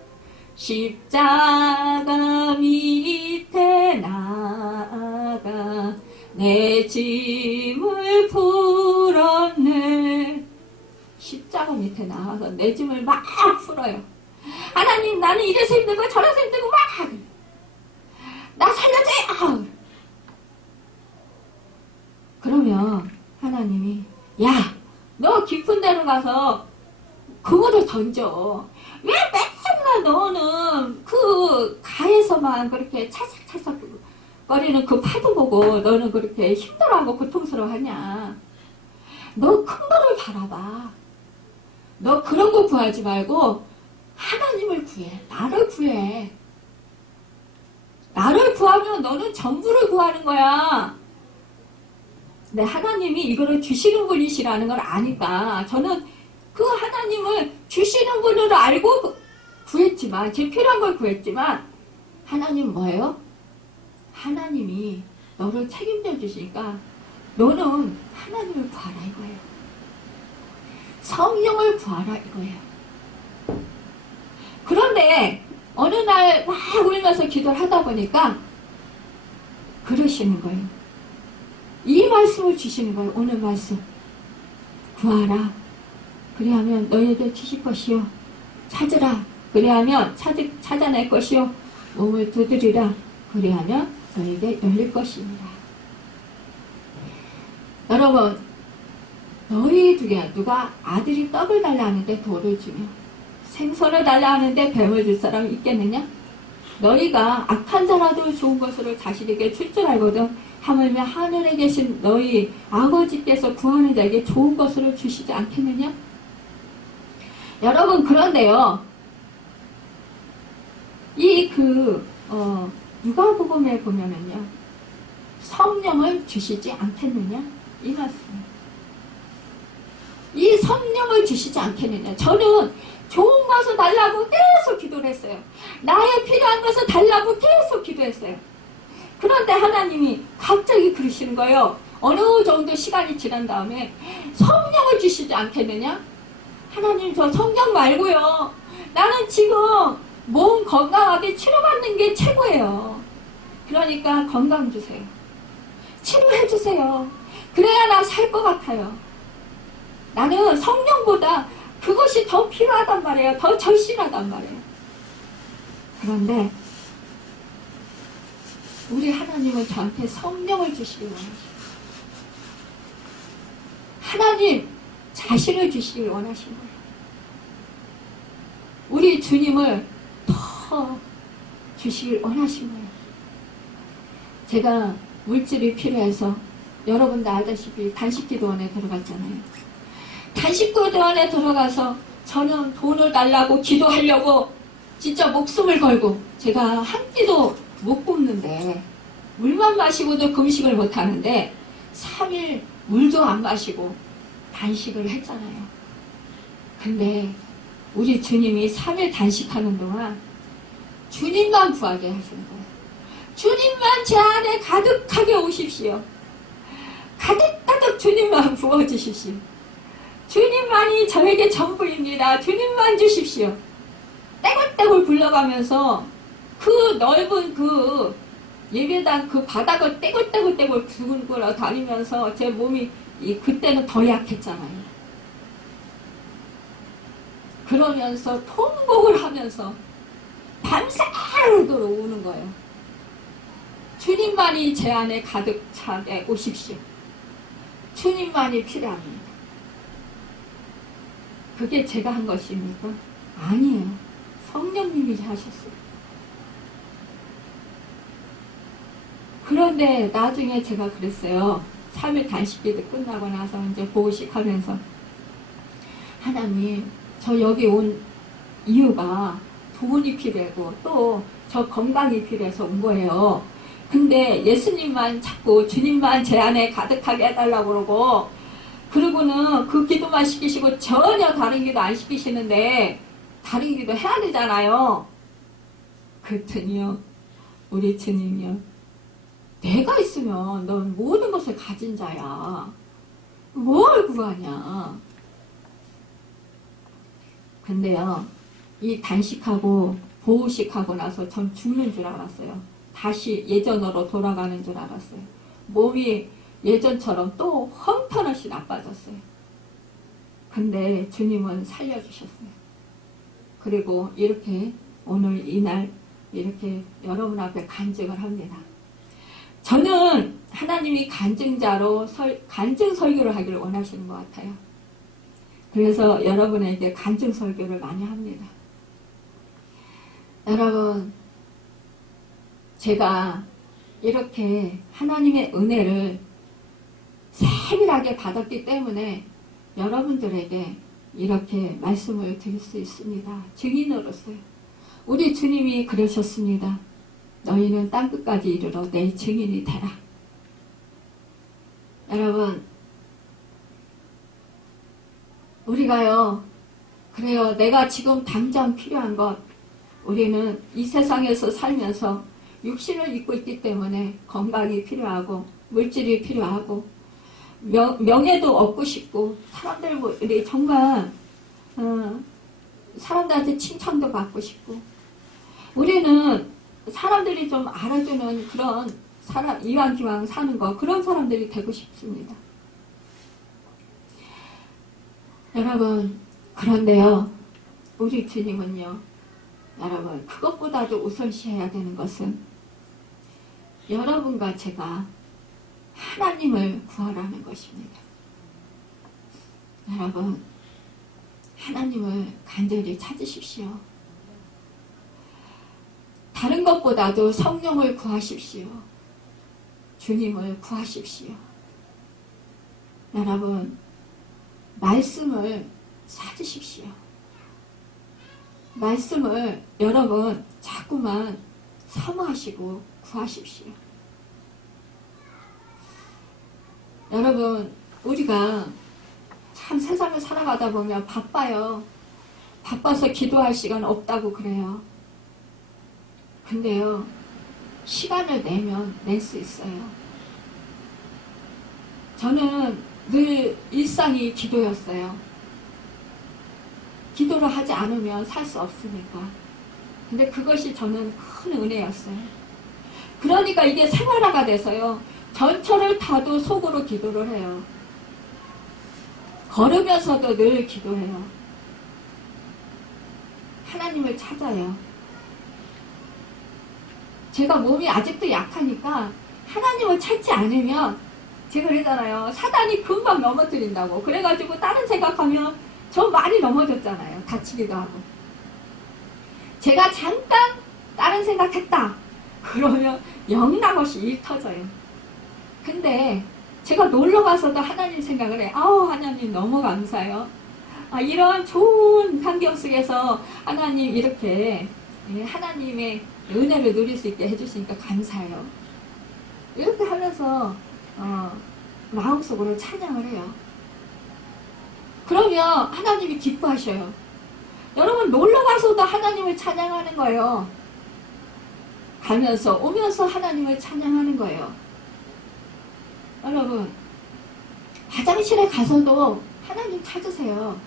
십자가 밑에 나아가 내 짐을 풀었네. 십자가 밑에 나와서 내 짐을 막 풀어요. 하나님 나는 이래서 힘들고 저래서 힘들고 막 나 살려줘요. 그러면 하나님이 야 너 깊은 데로 가서 그거를 던져. 왜 맨날 너는 그 가에서만 그렇게 찰싹찰싹 거리는 그 파도 보고 너는 그렇게 힘들어하고 고통스러워하냐. 너 큰 거를 바라봐. 너 그런 거 구하지 말고 하나님을 구해. 나를 구해. 나를 구하면 너는 전부를 구하는 거야. 근데 하나님이 이거를 주시는 분이시라는 걸 아니까 저는 그 하나님을 주시는 분을 알고 구했지만 제 필요한 걸 구했지만 하나님 뭐예요? 하나님이 너를 책임져 주시니까 너는 하나님을 구하라 이거예요. 성령을 구하라 이거예요. 그런데 어느 날 막 울면서 기도를 하다 보니까 그러시는 거예요. 이 말씀을 주시는 거예요. 오늘 말씀. 구하라. 그리하면 너희에게 주실 것이요. 찾으라. 그리하면 찾아낼 것이요. 몸을 두드리라. 그리하면 너희에게 열릴 것입니다. 여러분, 너희 중에 누가 아들이 떡을 달라 하는데 돌을 주며 생선을 달라 하는데 뱀을 줄 사람이 있겠느냐? 너희가 악한 자라도 좋은 것으로 자신에게 줄 줄 알거든 하물며 하늘에 계신 너희 아버지께서 구하는 자에게 좋은 것으로 주시지 않겠느냐? 여러분 그런데요. 누가복음에 보면은요. 성령을 주시지 않겠느냐? 이 말씀입니다. 이 성령을 주시지 않겠느냐? 저는 좋은 것을 달라고 계속 기도를 했어요. 나의 필요한 것을 달라고 계속 기도했어요. 그런데 하나님이 갑자기 그러시는 거예요. 어느 정도 시간이 지난 다음에 성령을 주시지 않겠느냐? 하나님, 저 성령 말고요. 나는 지금 몸 건강하게 치료받는 게 최고예요. 그러니까 건강 주세요. 치료해 주세요. 그래야 나 살 것 같아요. 나는 성령보다 그것이 더 필요하단 말이에요. 더 절실하단 말이에요. 그런데 우리 하나님은 저한테 성령을 주시기 원하시고 하나님 자신을 주시길 원하신 거예요. 우리 주님을 더 주시길 원하신 거예요. 제가 물질이 필요해서 여러분도 알다시피 단식기도원에 들어갔잖아요. 단식기도원에 들어가서 저는 돈을 달라고 기도하려고 진짜 목숨을 걸고 제가 한 끼도 못 굶는데 물만 마시고도 금식을 못하는데 3일 물도 안 마시고 단식을 했잖아요. 근데 우리 주님이 3일 단식하는 동안 주님만 구하게 하시는 거예요. 주님만 제 안에 가득하게 오십시오. 가득가득 주님만 부어주십시오. 주님만이 저에게 전부입니다. 주님만 주십시오. 떼굴떼굴 굴러가면서 그 넓은 그 예배당 그 바닥을 떼굴떼굴 굴러 다니면서 제 몸이 그때는 더 약했잖아요. 그러면서 통곡을 하면서 밤새도록 우는 거예요. 주님만이 제 안에 가득 차게 오십시오. 주님만이 필요합니다. 그게 제가 한 것입니까? 아니에요. 성령님이 하셨어요. 그런데 나중에 제가 그랬어요. 3일 단식기도 끝나고 나서 이제 보호식 하면서 하나님, 저 여기 온 이유가 돈이 필요하고 또 저 건강이 필요해서 온 거예요. 근데 예수님만 자꾸 주님만 제 안에 가득하게 해달라고 그러고 그리고는 그 기도만 시키시고 전혀 다른 기도 안 시키시는데 다른 기도 해야 되잖아요. 그랬더니요, 우리 주님이요, 내가 있으면 넌 모든 것을 가진 자야. 뭘 구하냐. 근데요, 이 단식하고 보호식하고 나서 전 죽는 줄 알았어요. 다시 예전으로 돌아가는 줄 알았어요. 몸이 예전처럼 또 형편없이 나빠졌어요. 근데 주님은 살려주셨어요. 그리고 이렇게 오늘 이날 이렇게 여러분 앞에 간증을 합니다. 저는 하나님이 간증자로 간증 설교를 하기를 원하시는 것 같아요. 그래서 여러분에게 간증 설교를 많이 합니다. 여러분, 제가 이렇게 하나님의 은혜를 세밀하게 받았기 때문에 여러분들에게 이렇게 말씀을 드릴 수 있습니다. 증인으로서요. 우리 주님이 그러셨습니다. 너희는 땅끝까지 이르러 내 증인이 되라. 여러분, 우리가요, 그래요, 내가 지금 당장 필요한 것, 우리는 이 세상에서 살면서 육신을 입고 있기 때문에 건강이 필요하고 물질이 필요하고 명예도 얻고 싶고 사람들이 정말 사람들한테 칭찬도 받고 싶고 우리는 사람들이 좀 알아주는 그런 사람, 이왕기왕 사는 거, 그런 사람들이 되고 싶습니다. 여러분, 그런데요, 우리 주님은요, 여러분, 그것보다도 우선시해야 되는 것은 여러분과 제가 하나님을 구하라는 것입니다. 여러분, 하나님을 간절히 찾으십시오. 다른 것보다도 성령을 구하십시오. 주님을 구하십시오. 여러분, 말씀을 찾으십시오. 말씀을 여러분 자꾸만 사모하시고 구하십시오. 여러분, 우리가 참 세상을 살아가다 보면 바빠요. 바빠서 기도할 시간 없다고 그래요. 근데요, 시간을 내면 낼 수 있어요. 저는 늘 일상이 기도였어요. 기도를 하지 않으면 살 수 없으니까. 근데 그것이 저는 큰 은혜였어요. 그러니까 이게 생활화가 돼서요. 전철을 타도 속으로 기도를 해요. 걸으면서도 늘 기도해요. 하나님을 찾아요. 제가 몸이 아직도 약하니까 하나님을 찾지 않으면 제가 그러잖아요. 사단이 금방 넘어뜨린다고. 그래가지고 다른 생각하면 저 많이 넘어졌잖아요. 다치기도 하고. 제가 잠깐 다른 생각했다. 그러면 영락없이 일 터져요. 근데 제가 놀러가서도 하나님 생각을 해. 아우, 하나님 너무 감사해요. 이런 좋은 환경 속에서 하나님 이렇게 하나님의 은혜를 누릴 수 있게 해주시니까 감사해요. 이렇게 하면서 마음속으로 찬양을 해요. 그러면 하나님이 기뻐하셔요. 여러분, 놀러가서도 하나님을 찬양하는 거예요. 가면서 오면서 하나님을 찬양하는 거예요. 여러분, 화장실에 가서도 하나님 찾으세요.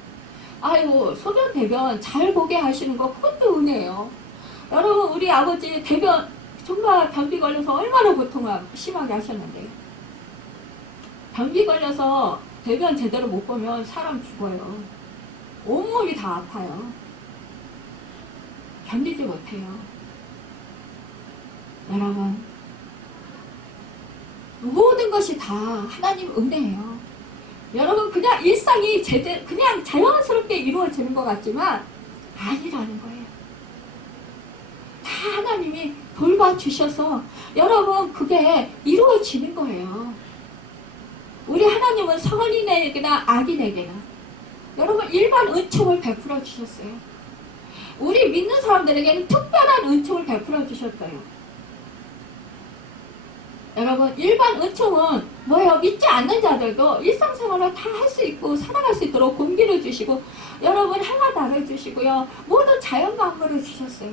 아이고, 소변 대변 잘 보게 하시는 거 그것도 은혜예요. 여러분, 우리 아버지 대변 정말 변비 걸려서 얼마나 고통을 심하게 하셨는데요. 변비 걸려서 대변 제대로 못 보면 사람 죽어요. 온몸이 다 아파요. 견디지 못해요. 여러분, 모든 것이 다 하나님 은혜예요. 여러분, 그냥 일상이 그냥 자연스럽게 이루어지는 것 같지만 아니라는 거예요. 다 하나님이 돌봐주셔서 여러분, 그게 이루어지는 거예요. 우리 하나님은 성인에게나 악인에게나 여러분, 일반 은총을 베풀어 주셨어요. 우리 믿는 사람들에게는 특별한 은총을 베풀어 주셨어요. 여러분, 일반 은총은 뭐예요? 믿지 않는 자들도 일상생활을 다 할 수 있고 살아갈 수 있도록 공기를 주시고 여러분, 해와 달을 주시고요. 모든 자연만물을 주셨어요.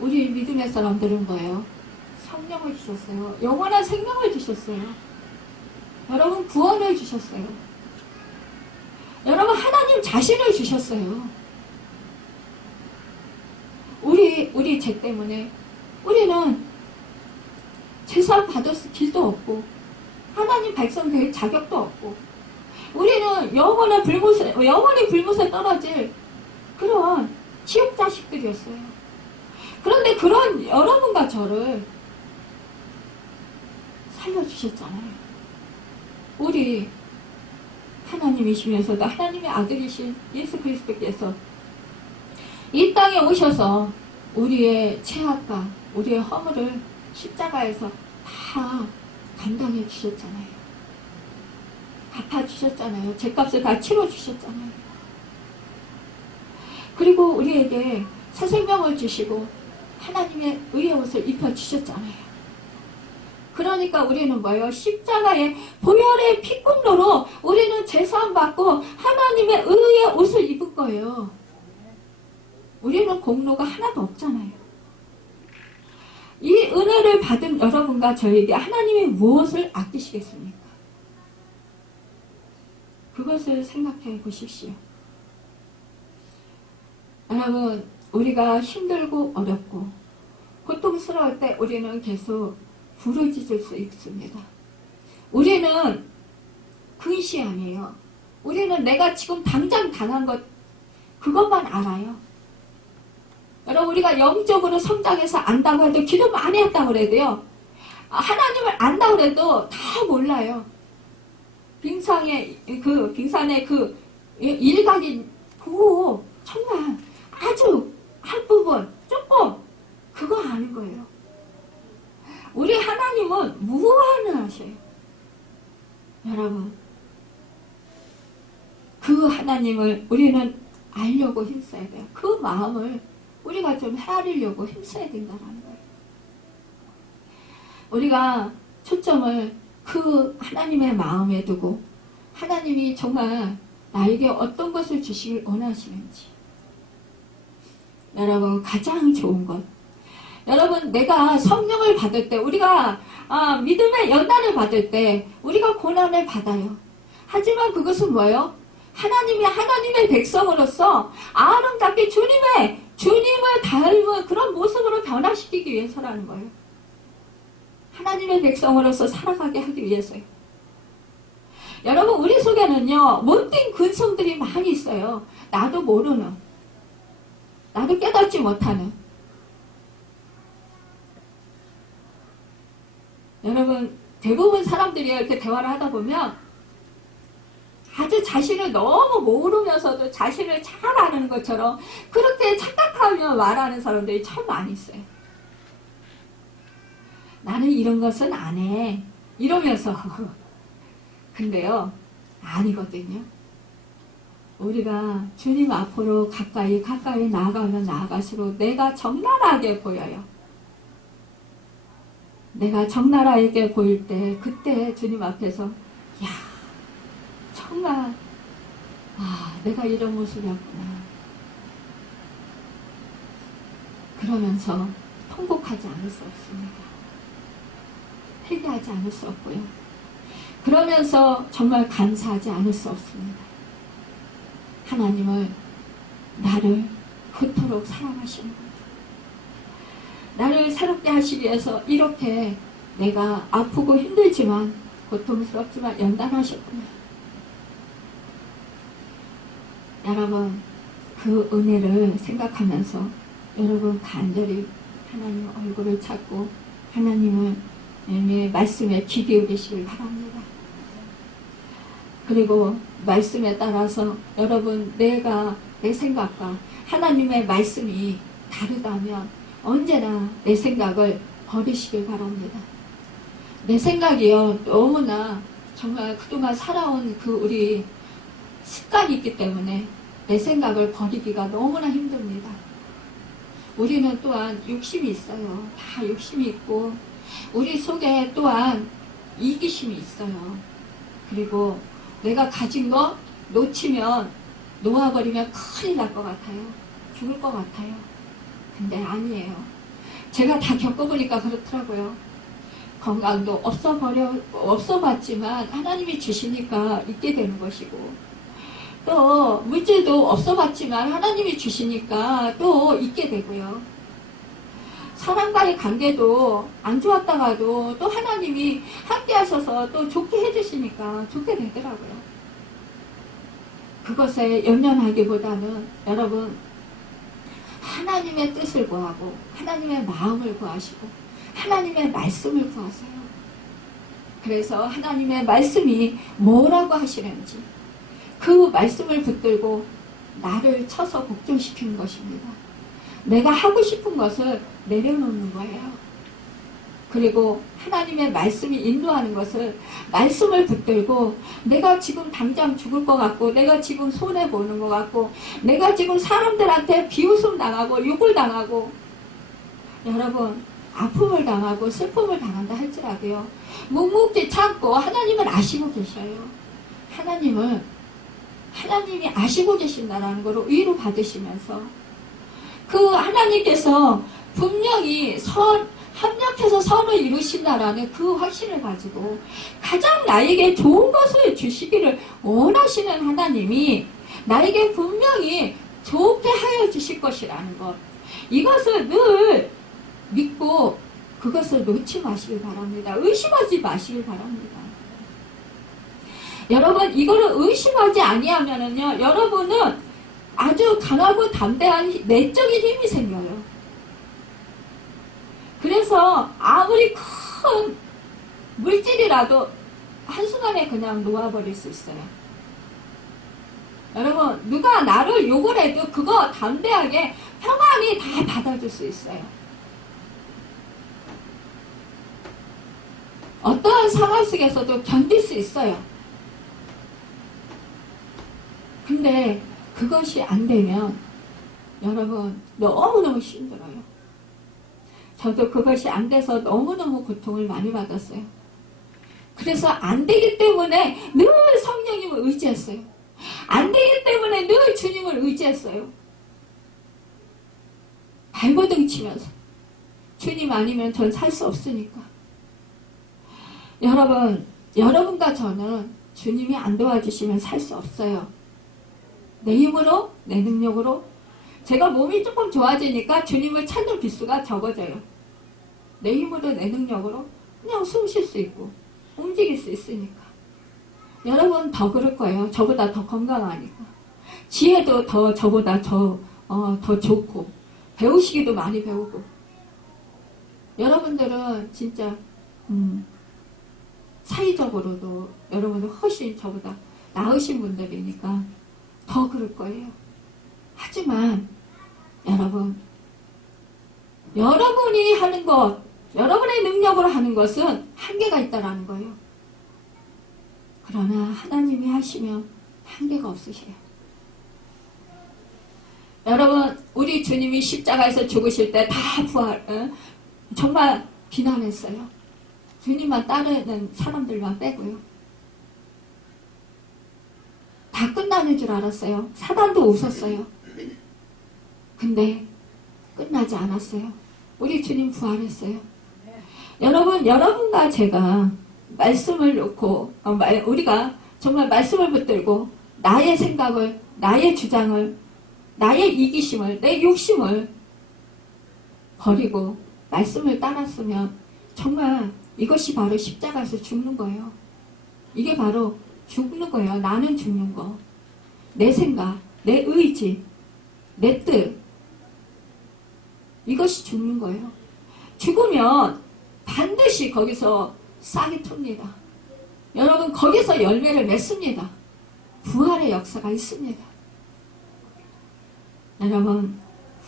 우리 믿음의 사람들은 뭐예요? 성령을 주셨어요. 영원한 생명을 주셨어요. 여러분, 구원을 주셨어요. 여러분, 하나님 자신을 주셨어요. 우리 죄 때문에 우리는 제사 받을 길도 없고 하나님 백성 될 자격도 없고 우리는 영원히 불못에 떨어질 그런 지옥 자식들이었어요. 그런데 그런 여러분과 저를 살려주셨잖아요. 우리 하나님이시면서도 하나님의 아들이신 예수 그리스도께서 이 땅에 오셔서 우리의 죄악과 우리의 허물을 십자가에서 다 감당해 주셨잖아요. 갚아 주셨잖아요. 죄값을 다 치러 주셨잖아요. 그리고 우리에게 새 생명을 주시고 하나님의 의의 옷을 입혀 주셨잖아요. 그러니까 우리는 뭐예요? 십자가의 보혈의 피공로로 우리는 제사함 받고 하나님의 의의 옷을 입은 거예요. 우리는 공로가 하나도 없잖아요. 이 은혜를 받은 여러분과 저에게 하나님이 무엇을 아끼시겠습니까? 그것을 생각해 보십시오. 여러분, 우리가 힘들고 어렵고 고통스러울 때 우리는 계속 부르짖을 수 있습니다. 우리는 근시함이에요. 우리는 내가 지금 당장 당한 것 그것만 알아요. 여러분, 우리가 영적으로 성장해서 안다고 해도 기도 많이 했다고 해도요. 하나님을 안다고 해도 다 몰라요. 빙산의 그 일각이 그거 정말 아주 한 부분 조금 그거 아는 거예요. 우리 하나님은 무한하셔요. 여러분, 그 하나님을 우리는 알려고 힘써야 돼요. 그 마음을 우리가 좀 헤아리려고 힘써야 된다는 거예요. 우리가 초점을 그 하나님의 마음에 두고 하나님이 정말 나에게 어떤 것을 주시길 원하시는지, 여러분 가장 좋은 것, 여러분 내가 성령을 받을 때, 우리가 믿음의 연단을 받을 때 우리가 고난을 받아요. 하지만 그것은 뭐예요? 하나님의 백성으로서 아름답게 주님을 닮은 그런 모습으로 변화시키기 위해서라는 거예요. 하나님의 백성으로서 살아가게 하기 위해서요. 여러분 우리 속에는요 못된 근성들이 많이 있어요. 나도 모르는, 나도 깨닫지 못하는. 여러분 대부분 사람들이 이렇게 대화를 하다 보면 아주 자신을 너무 모르면서도 자신을 잘 아는 것처럼 그렇게 착각하며 말하는 사람들이 참 많이 있어요. 나는 이런 것은 안 해, 이러면서. 근데요 아니거든요. 우리가 주님 앞으로 가까이 나아가면 나아갈수록 내가 적나라하게 보여요. 내가 적나라하게 보일 때 그때 주님 앞에서 야 정말 내가 이런 모습이었구나 그러면서 통곡하지 않을 수 없습니다. 회개하지 않을 수 없고요. 그러면서 정말 감사하지 않을 수 없습니다. 하나님을, 나를 그토록 사랑하시는 것, 나를 새롭게 하시기 위해서 이렇게 내가 아프고 힘들지만 고통스럽지만 연단하셨구나. 여러분 그 은혜를 생각하면서 여러분 간절히 하나님 얼굴을 찾고 하나님의 말씀에 귀 기울이시길 바랍니다. 그리고 말씀에 따라서 여러분 내 생각과 하나님의 말씀이 다르다면 언제나 내 생각을 버리시길 바랍니다. 내 생각이요 너무나 정말 그동안 살아온 그 우리 습관이 있기 때문에 내 생각을 버리기가 너무나 힘듭니다. 우리는 또한 욕심이 있어요. 다 욕심이 있고 우리 속에 또한 이기심이 있어요. 그리고 내가 가진 거 놓치면 놓아버리면 큰일 날 것 같아요. 죽을 것 같아요. 근데 아니에요. 제가 다 겪어보니까 그렇더라고요. 건강도 없어봤지만 하나님이 주시니까 있게 되는 것이고, 또 물질도 없어봤지만 하나님이 주시니까 또 있게 되고요. 사람과의 관계도 안 좋았다가도 또 하나님이 함께 하셔서 또 좋게 해주시니까 좋게 되더라고요. 그것에 연연하기보다는 여러분 하나님의 뜻을 구하고 하나님의 마음을 구하시고 하나님의 말씀을 구하세요. 그래서 하나님의 말씀이 뭐라고 하시는지 그 말씀을 붙들고 나를 쳐서 복종시키는 것입니다. 내가 하고 싶은 것을 내려놓는 거예요. 그리고 하나님의 말씀이 인도하는 것을 말씀을 붙들고 내가 지금 당장 죽을 것 같고 내가 지금 손해보는 것 같고 내가 지금 사람들한테 비웃음 당하고 욕을 당하고 여러분 아픔을 당하고 슬픔을 당한다 할지라도요 묵묵히 참고 하나님을 아시고 계셔요. 하나님이 아시고 계신다라는 것을 위로 받으시면서 그 하나님께서 분명히 합력해서 선을 이루신다라는 그 확신을 가지고 가장 나에게 좋은 것을 주시기를 원하시는 하나님이 나에게 분명히 좋게 하여 주실 것이라는 것, 이것을 늘 믿고 그것을 놓지 마시길 바랍니다. 의심하지 마시길 바랍니다. 여러분 이거를 의심하지 아니하면은요 여러분은 아주 강하고 담대한 내적인 힘이 생겨요. 그래서 아무리 큰 물질이라도 한순간에 그냥 놓아버릴 수 있어요. 여러분 누가 나를 욕을 해도 그거 담대하게 평안히 다 받아줄 수 있어요. 어떠한 상황 속에서도 견딜 수 있어요. 근데 그것이 안 되면 여러분 너무너무 힘들어요. 저도 그것이 안 돼서 너무너무 고통을 많이 받았어요. 그래서 안 되기 때문에 늘 성령님을 의지했어요. 안 되기 때문에 늘 주님을 의지했어요. 발버둥 치면서. 주님 아니면 전 살 수 없으니까. 여러분과 저는 주님이 안 도와주시면 살 수 없어요. 내 힘으로, 내 능력으로. 제가 몸이 조금 좋아지니까 주님을 찾는 빗수가 적어져요. 내 힘으로, 내 능력으로 그냥 숨 쉴 수 있고 움직일 수 있으니까. 여러분 더 그럴 거예요. 저보다 더 건강하니까. 지혜도 저보다 더 좋고 배우시기도 많이 배우고. 여러분들은 진짜 사회적으로도 여러분은 훨씬 저보다 나으신 분들이니까 더 그럴 거예요. 하지만 여러분이 하는 것, 여러분의 능력으로 하는 것은 한계가 있다라는 거예요. 그러나 하나님이 하시면 한계가 없으세요. 여러분, 우리 주님이 십자가에서 죽으실 때 다 정말 비난했어요. 주님만 따르는 사람들만 빼고요. 다 끝나는 줄 알았어요. 사단도 웃었어요. 근데 끝나지 않았어요. 우리 주님 부활했어요. 여러분과 제가 말씀을 놓고 우리가 정말 말씀을 붙들고 나의 생각을, 나의 주장을, 나의 이기심을, 내 욕심을 버리고 말씀을 따랐으면 정말 이것이 바로 십자가에서 죽는 거예요. 이게 바로 죽는 거예요. 나는 죽는 거. 내 생각, 내 의지, 내 뜻. 이것이 죽는 거예요. 죽으면 반드시 거기서 싹이 틉니다. 여러분 거기서 열매를 맺습니다. 부활의 역사가 있습니다. 여러분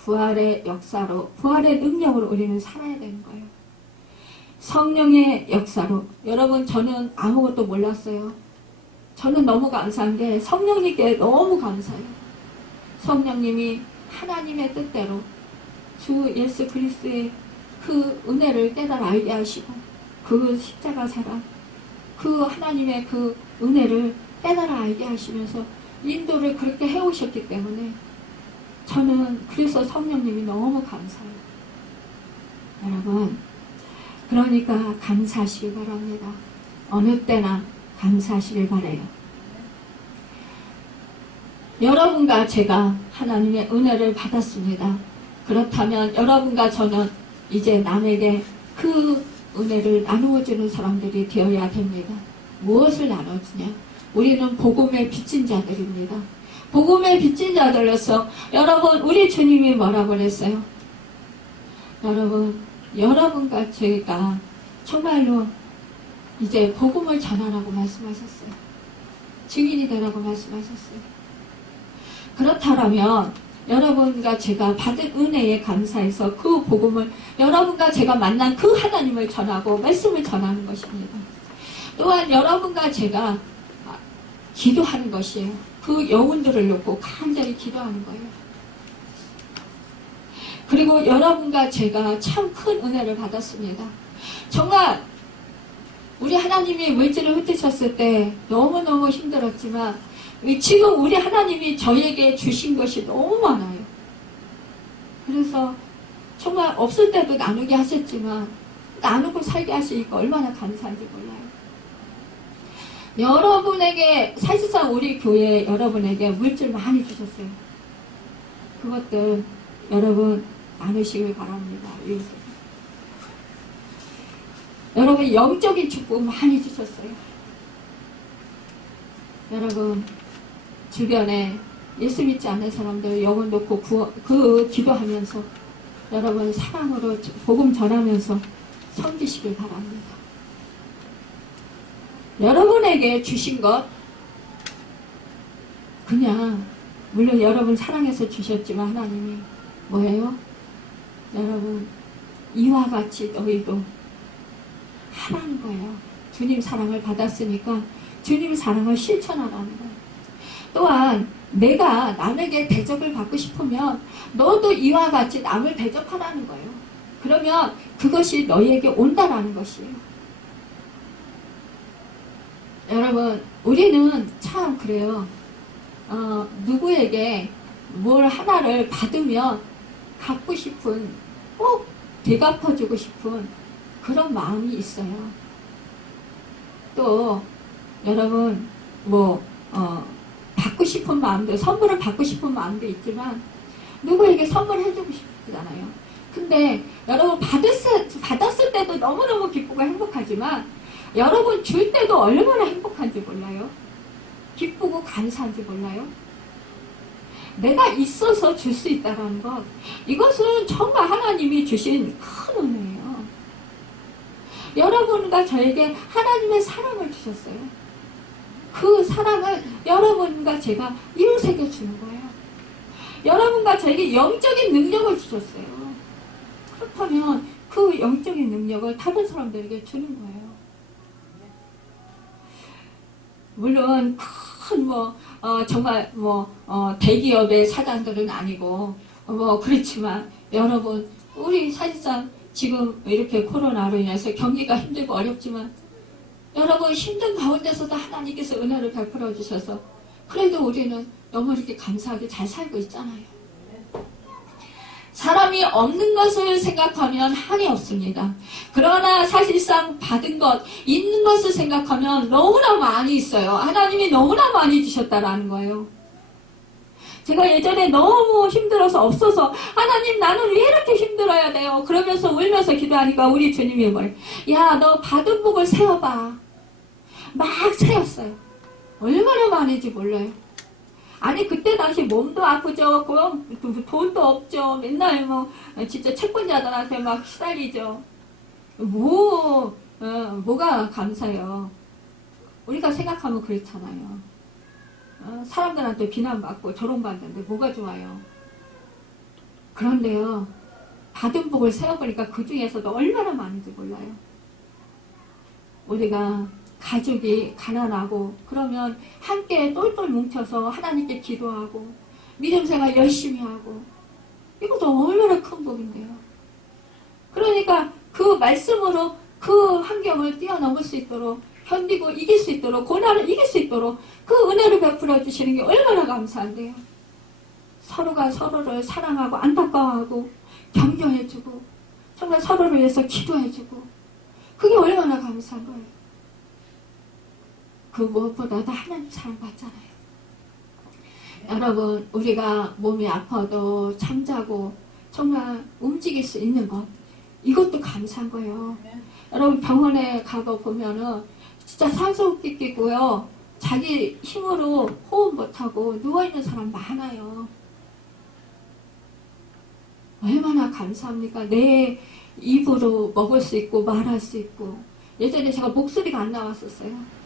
부활의 역사로, 부활의 능력으로 우리는 살아야 되는 거예요. 성령의 역사로. 여러분 저는 아무것도 몰랐어요. 저는 너무 감사한 게 성령님께 너무 감사해요. 성령님이 하나님의 뜻대로 주 예수 그리스도의 그 은혜를 깨달아 알게 하시고 그 십자가 사랑, 그 하나님의 그 은혜를 깨달아 알게 하시면서 인도를 그렇게 해오셨기 때문에 저는 그래서 성령님이 너무 감사해요. 여러분 그러니까 감사하시길 바랍니다. 어느 때나 감사하시길 바라요. 여러분과 제가 하나님의 은혜를 받았습니다. 그렇다면 여러분과 저는 이제 남에게 그 은혜를 나누어주는 사람들이 되어야 됩니다. 무엇을 나눠주냐? 우리는 복음의 빚진 자들입니다. 복음의 빚진 자들로서 여러분 우리 주님이 뭐라고 그랬어요? 여러분과 저희가 정말로 이제 복음을 전하라고 말씀하셨어요. 증인이 되라고 말씀하셨어요. 그렇다면 여러분과 제가 받은 은혜에 감사해서 그 복음을 여러분과 제가 만난 그 하나님을 전하고 말씀을 전하는 것입니다. 또한 여러분과 제가 기도하는 것이에요. 그 영혼들을 놓고 간절히 기도하는 거예요. 그리고 여러분과 제가 참 큰 은혜를 받았습니다. 정말 우리 하나님이 물질을 흩으셨을 때 너무너무 힘들었지만 지금 우리 하나님이 저에게 주신 것이 너무 많아요. 그래서 정말 없을 때도 나누게 하셨지만 나누고 살게 하시니까 얼마나 감사한지 몰라요. 여러분에게 사실상 우리 교회 여러분에게 물질 많이 주셨어요. 그것들 여러분 나누시길 바랍니다. 여러분 영적인 축복 많이 주셨어요. 여러분 주변에 예수 믿지 않는 사람들 영혼 놓고 기도하면서 여러분 사랑으로 복음 전하면서 섬기시길 바랍니다. 여러분에게 주신 것 그냥 물론 여러분 사랑해서 주셨지만 하나님이 뭐예요? 여러분 이와 같이 너희도 하라는 거예요. 주님 사랑을 받았으니까 주님 사랑을 실천하라는 거예요. 또한 내가 남에게 대접을 받고 싶으면 너도 이와 같이 남을 대접하라는 거예요. 그러면 그것이 너희에게 온다라는 것이에요. 여러분, 우리는 참 그래요. 누구에게 뭘 하나를 받으면 갖고 싶은, 꼭 되갚아주고 싶은 그런 마음이 있어요. 또 여러분 받고 싶은 마음도, 선물을 받고 싶은 마음도 있지만 누구에게 선물해주고 싶잖아요. 근데 여러분 받았을 때도 너무너무 기쁘고 행복하지만 여러분 줄 때도 얼마나 행복한지 몰라요? 기쁘고 감사한지 몰라요? 내가 있어서 줄 수 있다는 것, 이것은 정말 하나님이 주신 큰 은혜예요. 여러분과 저에게 하나님의 사랑을 주셨어요. 그 사랑을 여러분과 제가 이루새겨 주는 거예요. 여러분과 저에게 영적인 능력을 주셨어요. 그렇다면 그 영적인 능력을 다른 사람들에게 주는 거예요. 물론 큰 정말 대기업의 사장들은 아니고 그렇지만 여러분, 우리 사실상 지금 이렇게 코로나로 인해서 경기가 힘들고 어렵지만 여러분 힘든 가운데서도 하나님께서 은혜를 베풀어 주셔서 그래도 우리는 너무 이렇게 감사하게 잘 살고 있잖아요. 사람이 없는 것을 생각하면 한이 없습니다. 그러나 사실상 받은 것, 있는 것을 생각하면 너무나 많이 있어요. 하나님이 너무나 많이 주셨다라는 거예요. 제가 예전에 너무 힘들어서 없어서 하나님 나는 왜 이렇게 힘들어야 돼요? 그러면서 울면서 기도하니까 우리 주님이 야, 너 받은 복을 세어봐. 막 세었어요. 얼마나 많은지 몰라요. 아니 그때 당시 몸도 아프죠. 그럼 돈도 없죠. 맨날 진짜 채권자들한테 막 시달리죠. 뭐가 감사해요. 우리가 생각하면 그렇잖아요. 사람들한테 비난받고 조롱받는데 뭐가 좋아요. 그런데요, 받은 복을 세어보니까 그 중에서도 얼마나 많은지 몰라요. 우리가 가족이 가난하고 그러면 함께 똘똘 뭉쳐서 하나님께 기도하고 믿음생활 열심히 하고, 이것도 얼마나 큰 복인데요. 그러니까 그 말씀으로 그 환경을 뛰어넘을 수 있도록, 견디고 이길 수 있도록, 고난을 이길 수 있도록 그 은혜를 베풀어 주시는 게 얼마나 감사한데요. 서로가 서로를 사랑하고 안타까워하고 격려해주고 정말 서로를 위해서 기도해주고, 그게 얼마나 감사한 거예요. 그 무엇보다도 하나님 사랑받잖아요. 여러분, 우리가 몸이 아파도 잠자고 정말 움직일 수 있는 것, 이것도 감사한 거예요. 여러분 병원에 가고 보면은 진짜 산소호흡기 끼고요, 자기 힘으로 호흡 못하고 누워있는 사람 많아요. 얼마나 감사합니까? 내 입으로 먹을 수 있고 말할 수 있고. 예전에 제가 목소리가 안 나왔었어요.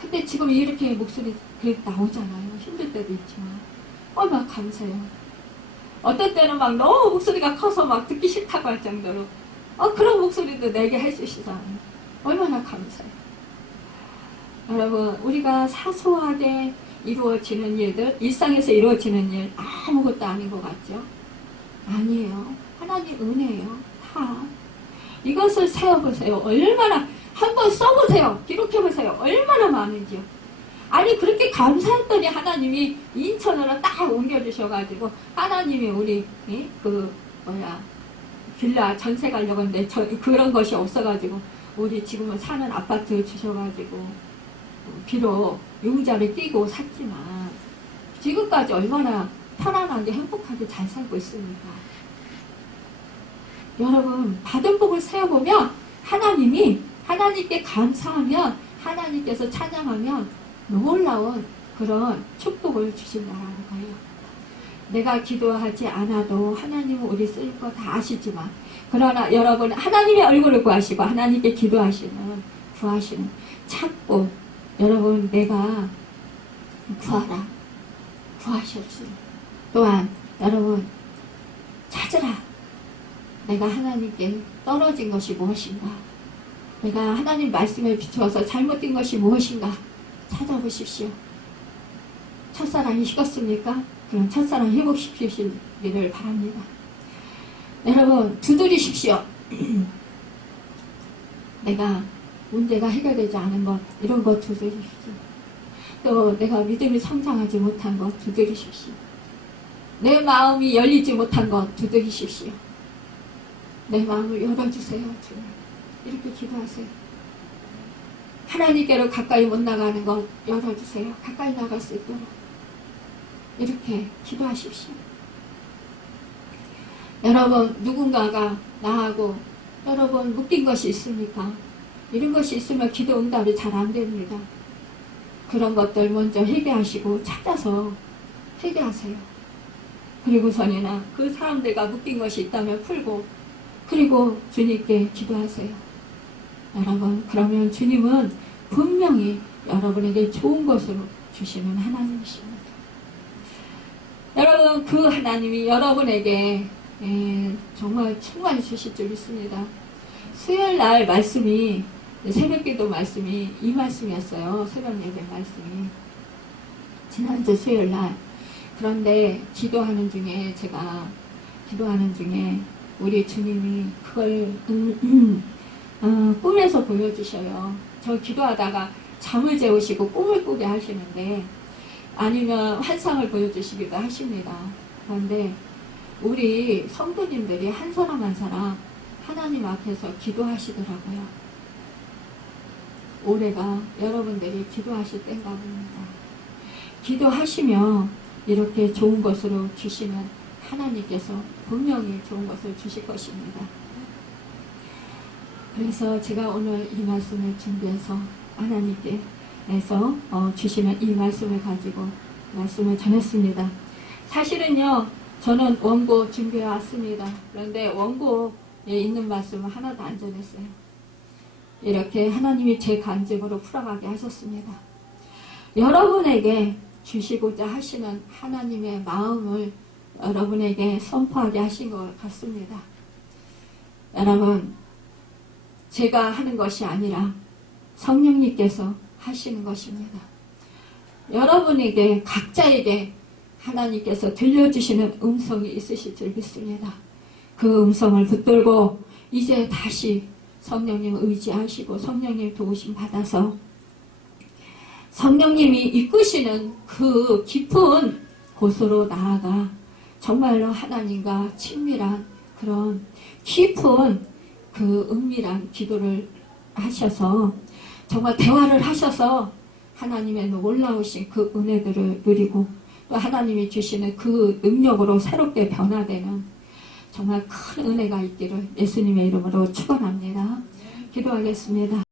근데 지금 이렇게 목소리 나오잖아요. 힘들 때도 있지만 얼마나 감사해요. 어떤 때는 막 너무 목소리가 커서 막 듣기 싫다고 할 정도로 그런 목소리도 내게 해주시잖아요. 얼마나 감사해요. 여러분, 우리가 사소하게 이루어지는 일들, 일상에서 이루어지는 일 아무것도 아닌 것 같죠? 아니에요. 하나님 은혜예요. 다. 이것을 세어보세요. 얼마나, 한번 써보세요. 기록해보세요. 얼마나 많은지요. 아니 그렇게 감사했더니 하나님이 인천으로 딱 옮겨주셔가지고, 하나님이 우리 빌라 전세 가려고 했는데 그런 것이 없어가지고 우리 지금은 사는 아파트 주셔가지고 비록 융자를 끼고 샀지만 지금까지 얼마나 편안하게 행복하게 잘 살고 있습니까? 여러분, 받은 복을 세어보면 하나님께 감사하면, 하나님께서 찬양하면 놀라운 그런 축복을 주신다는 거예요. 내가 기도하지 않아도 하나님은 우리 쓸 거 다 아시지만, 그러나 여러분 하나님의 얼굴을 구하시고 하나님께 구하시는 찾고, 여러분 내가 구하라, 구하시옵소서. 또한 여러분 찾으라. 내가 하나님께 떨어진 것이 무엇인가, 내가 하나님 말씀에 비추어서 잘못된 것이 무엇인가 찾아보십시오. 첫사랑이 식었습니까? 그럼 첫사랑 회복시키시기를 바랍니다. 여러분 두드리십시오. 내가 문제가 해결되지 않은 것, 이런 것 두드리십시오. 또 내가 믿음이 성장하지 못한 것 두드리십시오. 내 마음이 열리지 못한 것 두드리십시오. 내 마음을 열어주세요. 주님. 이렇게 기도하세요. 하나님께로 가까이 못 나가는 것 열어주세요. 가까이 나갈 수 있도록 이렇게 기도하십시오. 여러분 누군가가 나하고 여러분 묶인 것이 있습니까? 이런 것이 있으면 기도 응답이 잘 안 됩니다. 그런 것들 먼저 회개하시고 찾아서 회개하세요. 그리고선이나 그 사람들과 묶인 것이 있다면 풀고 그리고 주님께 기도하세요. 여러분 그러면 주님은 분명히 여러분에게 좋은 것으로 주시는 하나님이십니다. 여러분 그 하나님이 여러분에게 정말 충만히 주실 줄 믿습니다. 수요일날 말씀이 새벽기도 말씀이 이 말씀이었어요. 새벽 예배 말씀이 지난주 수요일날. 그런데 기도하는 중에 제가 기도하는 중에 우리 주님이 그걸 꿈에서 보여주셔요. 저 기도하다가 잠을 재우시고 꿈을 꾸게 하시는데 아니면 환상을 보여주시기도 하십니다. 그런데 우리 성도님들이 한 사람 한 사람 하나님 앞에서 기도하시더라고요. 올해가 여러분들이 기도하실 때인가 봅니다. 기도하시며 이렇게 좋은 것으로 주시면 하나님께서 분명히 좋은 것을 주실 것입니다. 그래서 제가 오늘 이 말씀을 준비해서 하나님께서 주시는 이 말씀을 가지고 말씀을 전했습니다. 사실은요 저는 원고 준비해 왔습니다. 그런데 원고에 있는 말씀을 하나도 안 전했어요. 이렇게 하나님이 제 간증으로 풀어가게 하셨습니다. 여러분에게 주시고자 하시는 하나님의 마음을 여러분에게 선포하게 하신 것 같습니다. 여러분 제가 하는 것이 아니라 성령님께서 하시는 것입니다. 여러분에게 각자에게 하나님께서 들려주시는 음성이 있으실 줄 믿습니다. 그 음성을 붙들고 이제 다시 성령님 의지하시고 성령님 도우심 받아서 성령님이 이끄시는 그 깊은 곳으로 나아가 정말로 하나님과 친밀한 그런 깊은 그 은밀한 기도를 하셔서 정말 대화를 하셔서 하나님의 놀라우신 그 은혜들을 누리고 또 하나님이 주시는 그 능력으로 새롭게 변화되는 정말 큰 은혜가 있기를 예수님의 이름으로 축원합니다. 기도하겠습니다.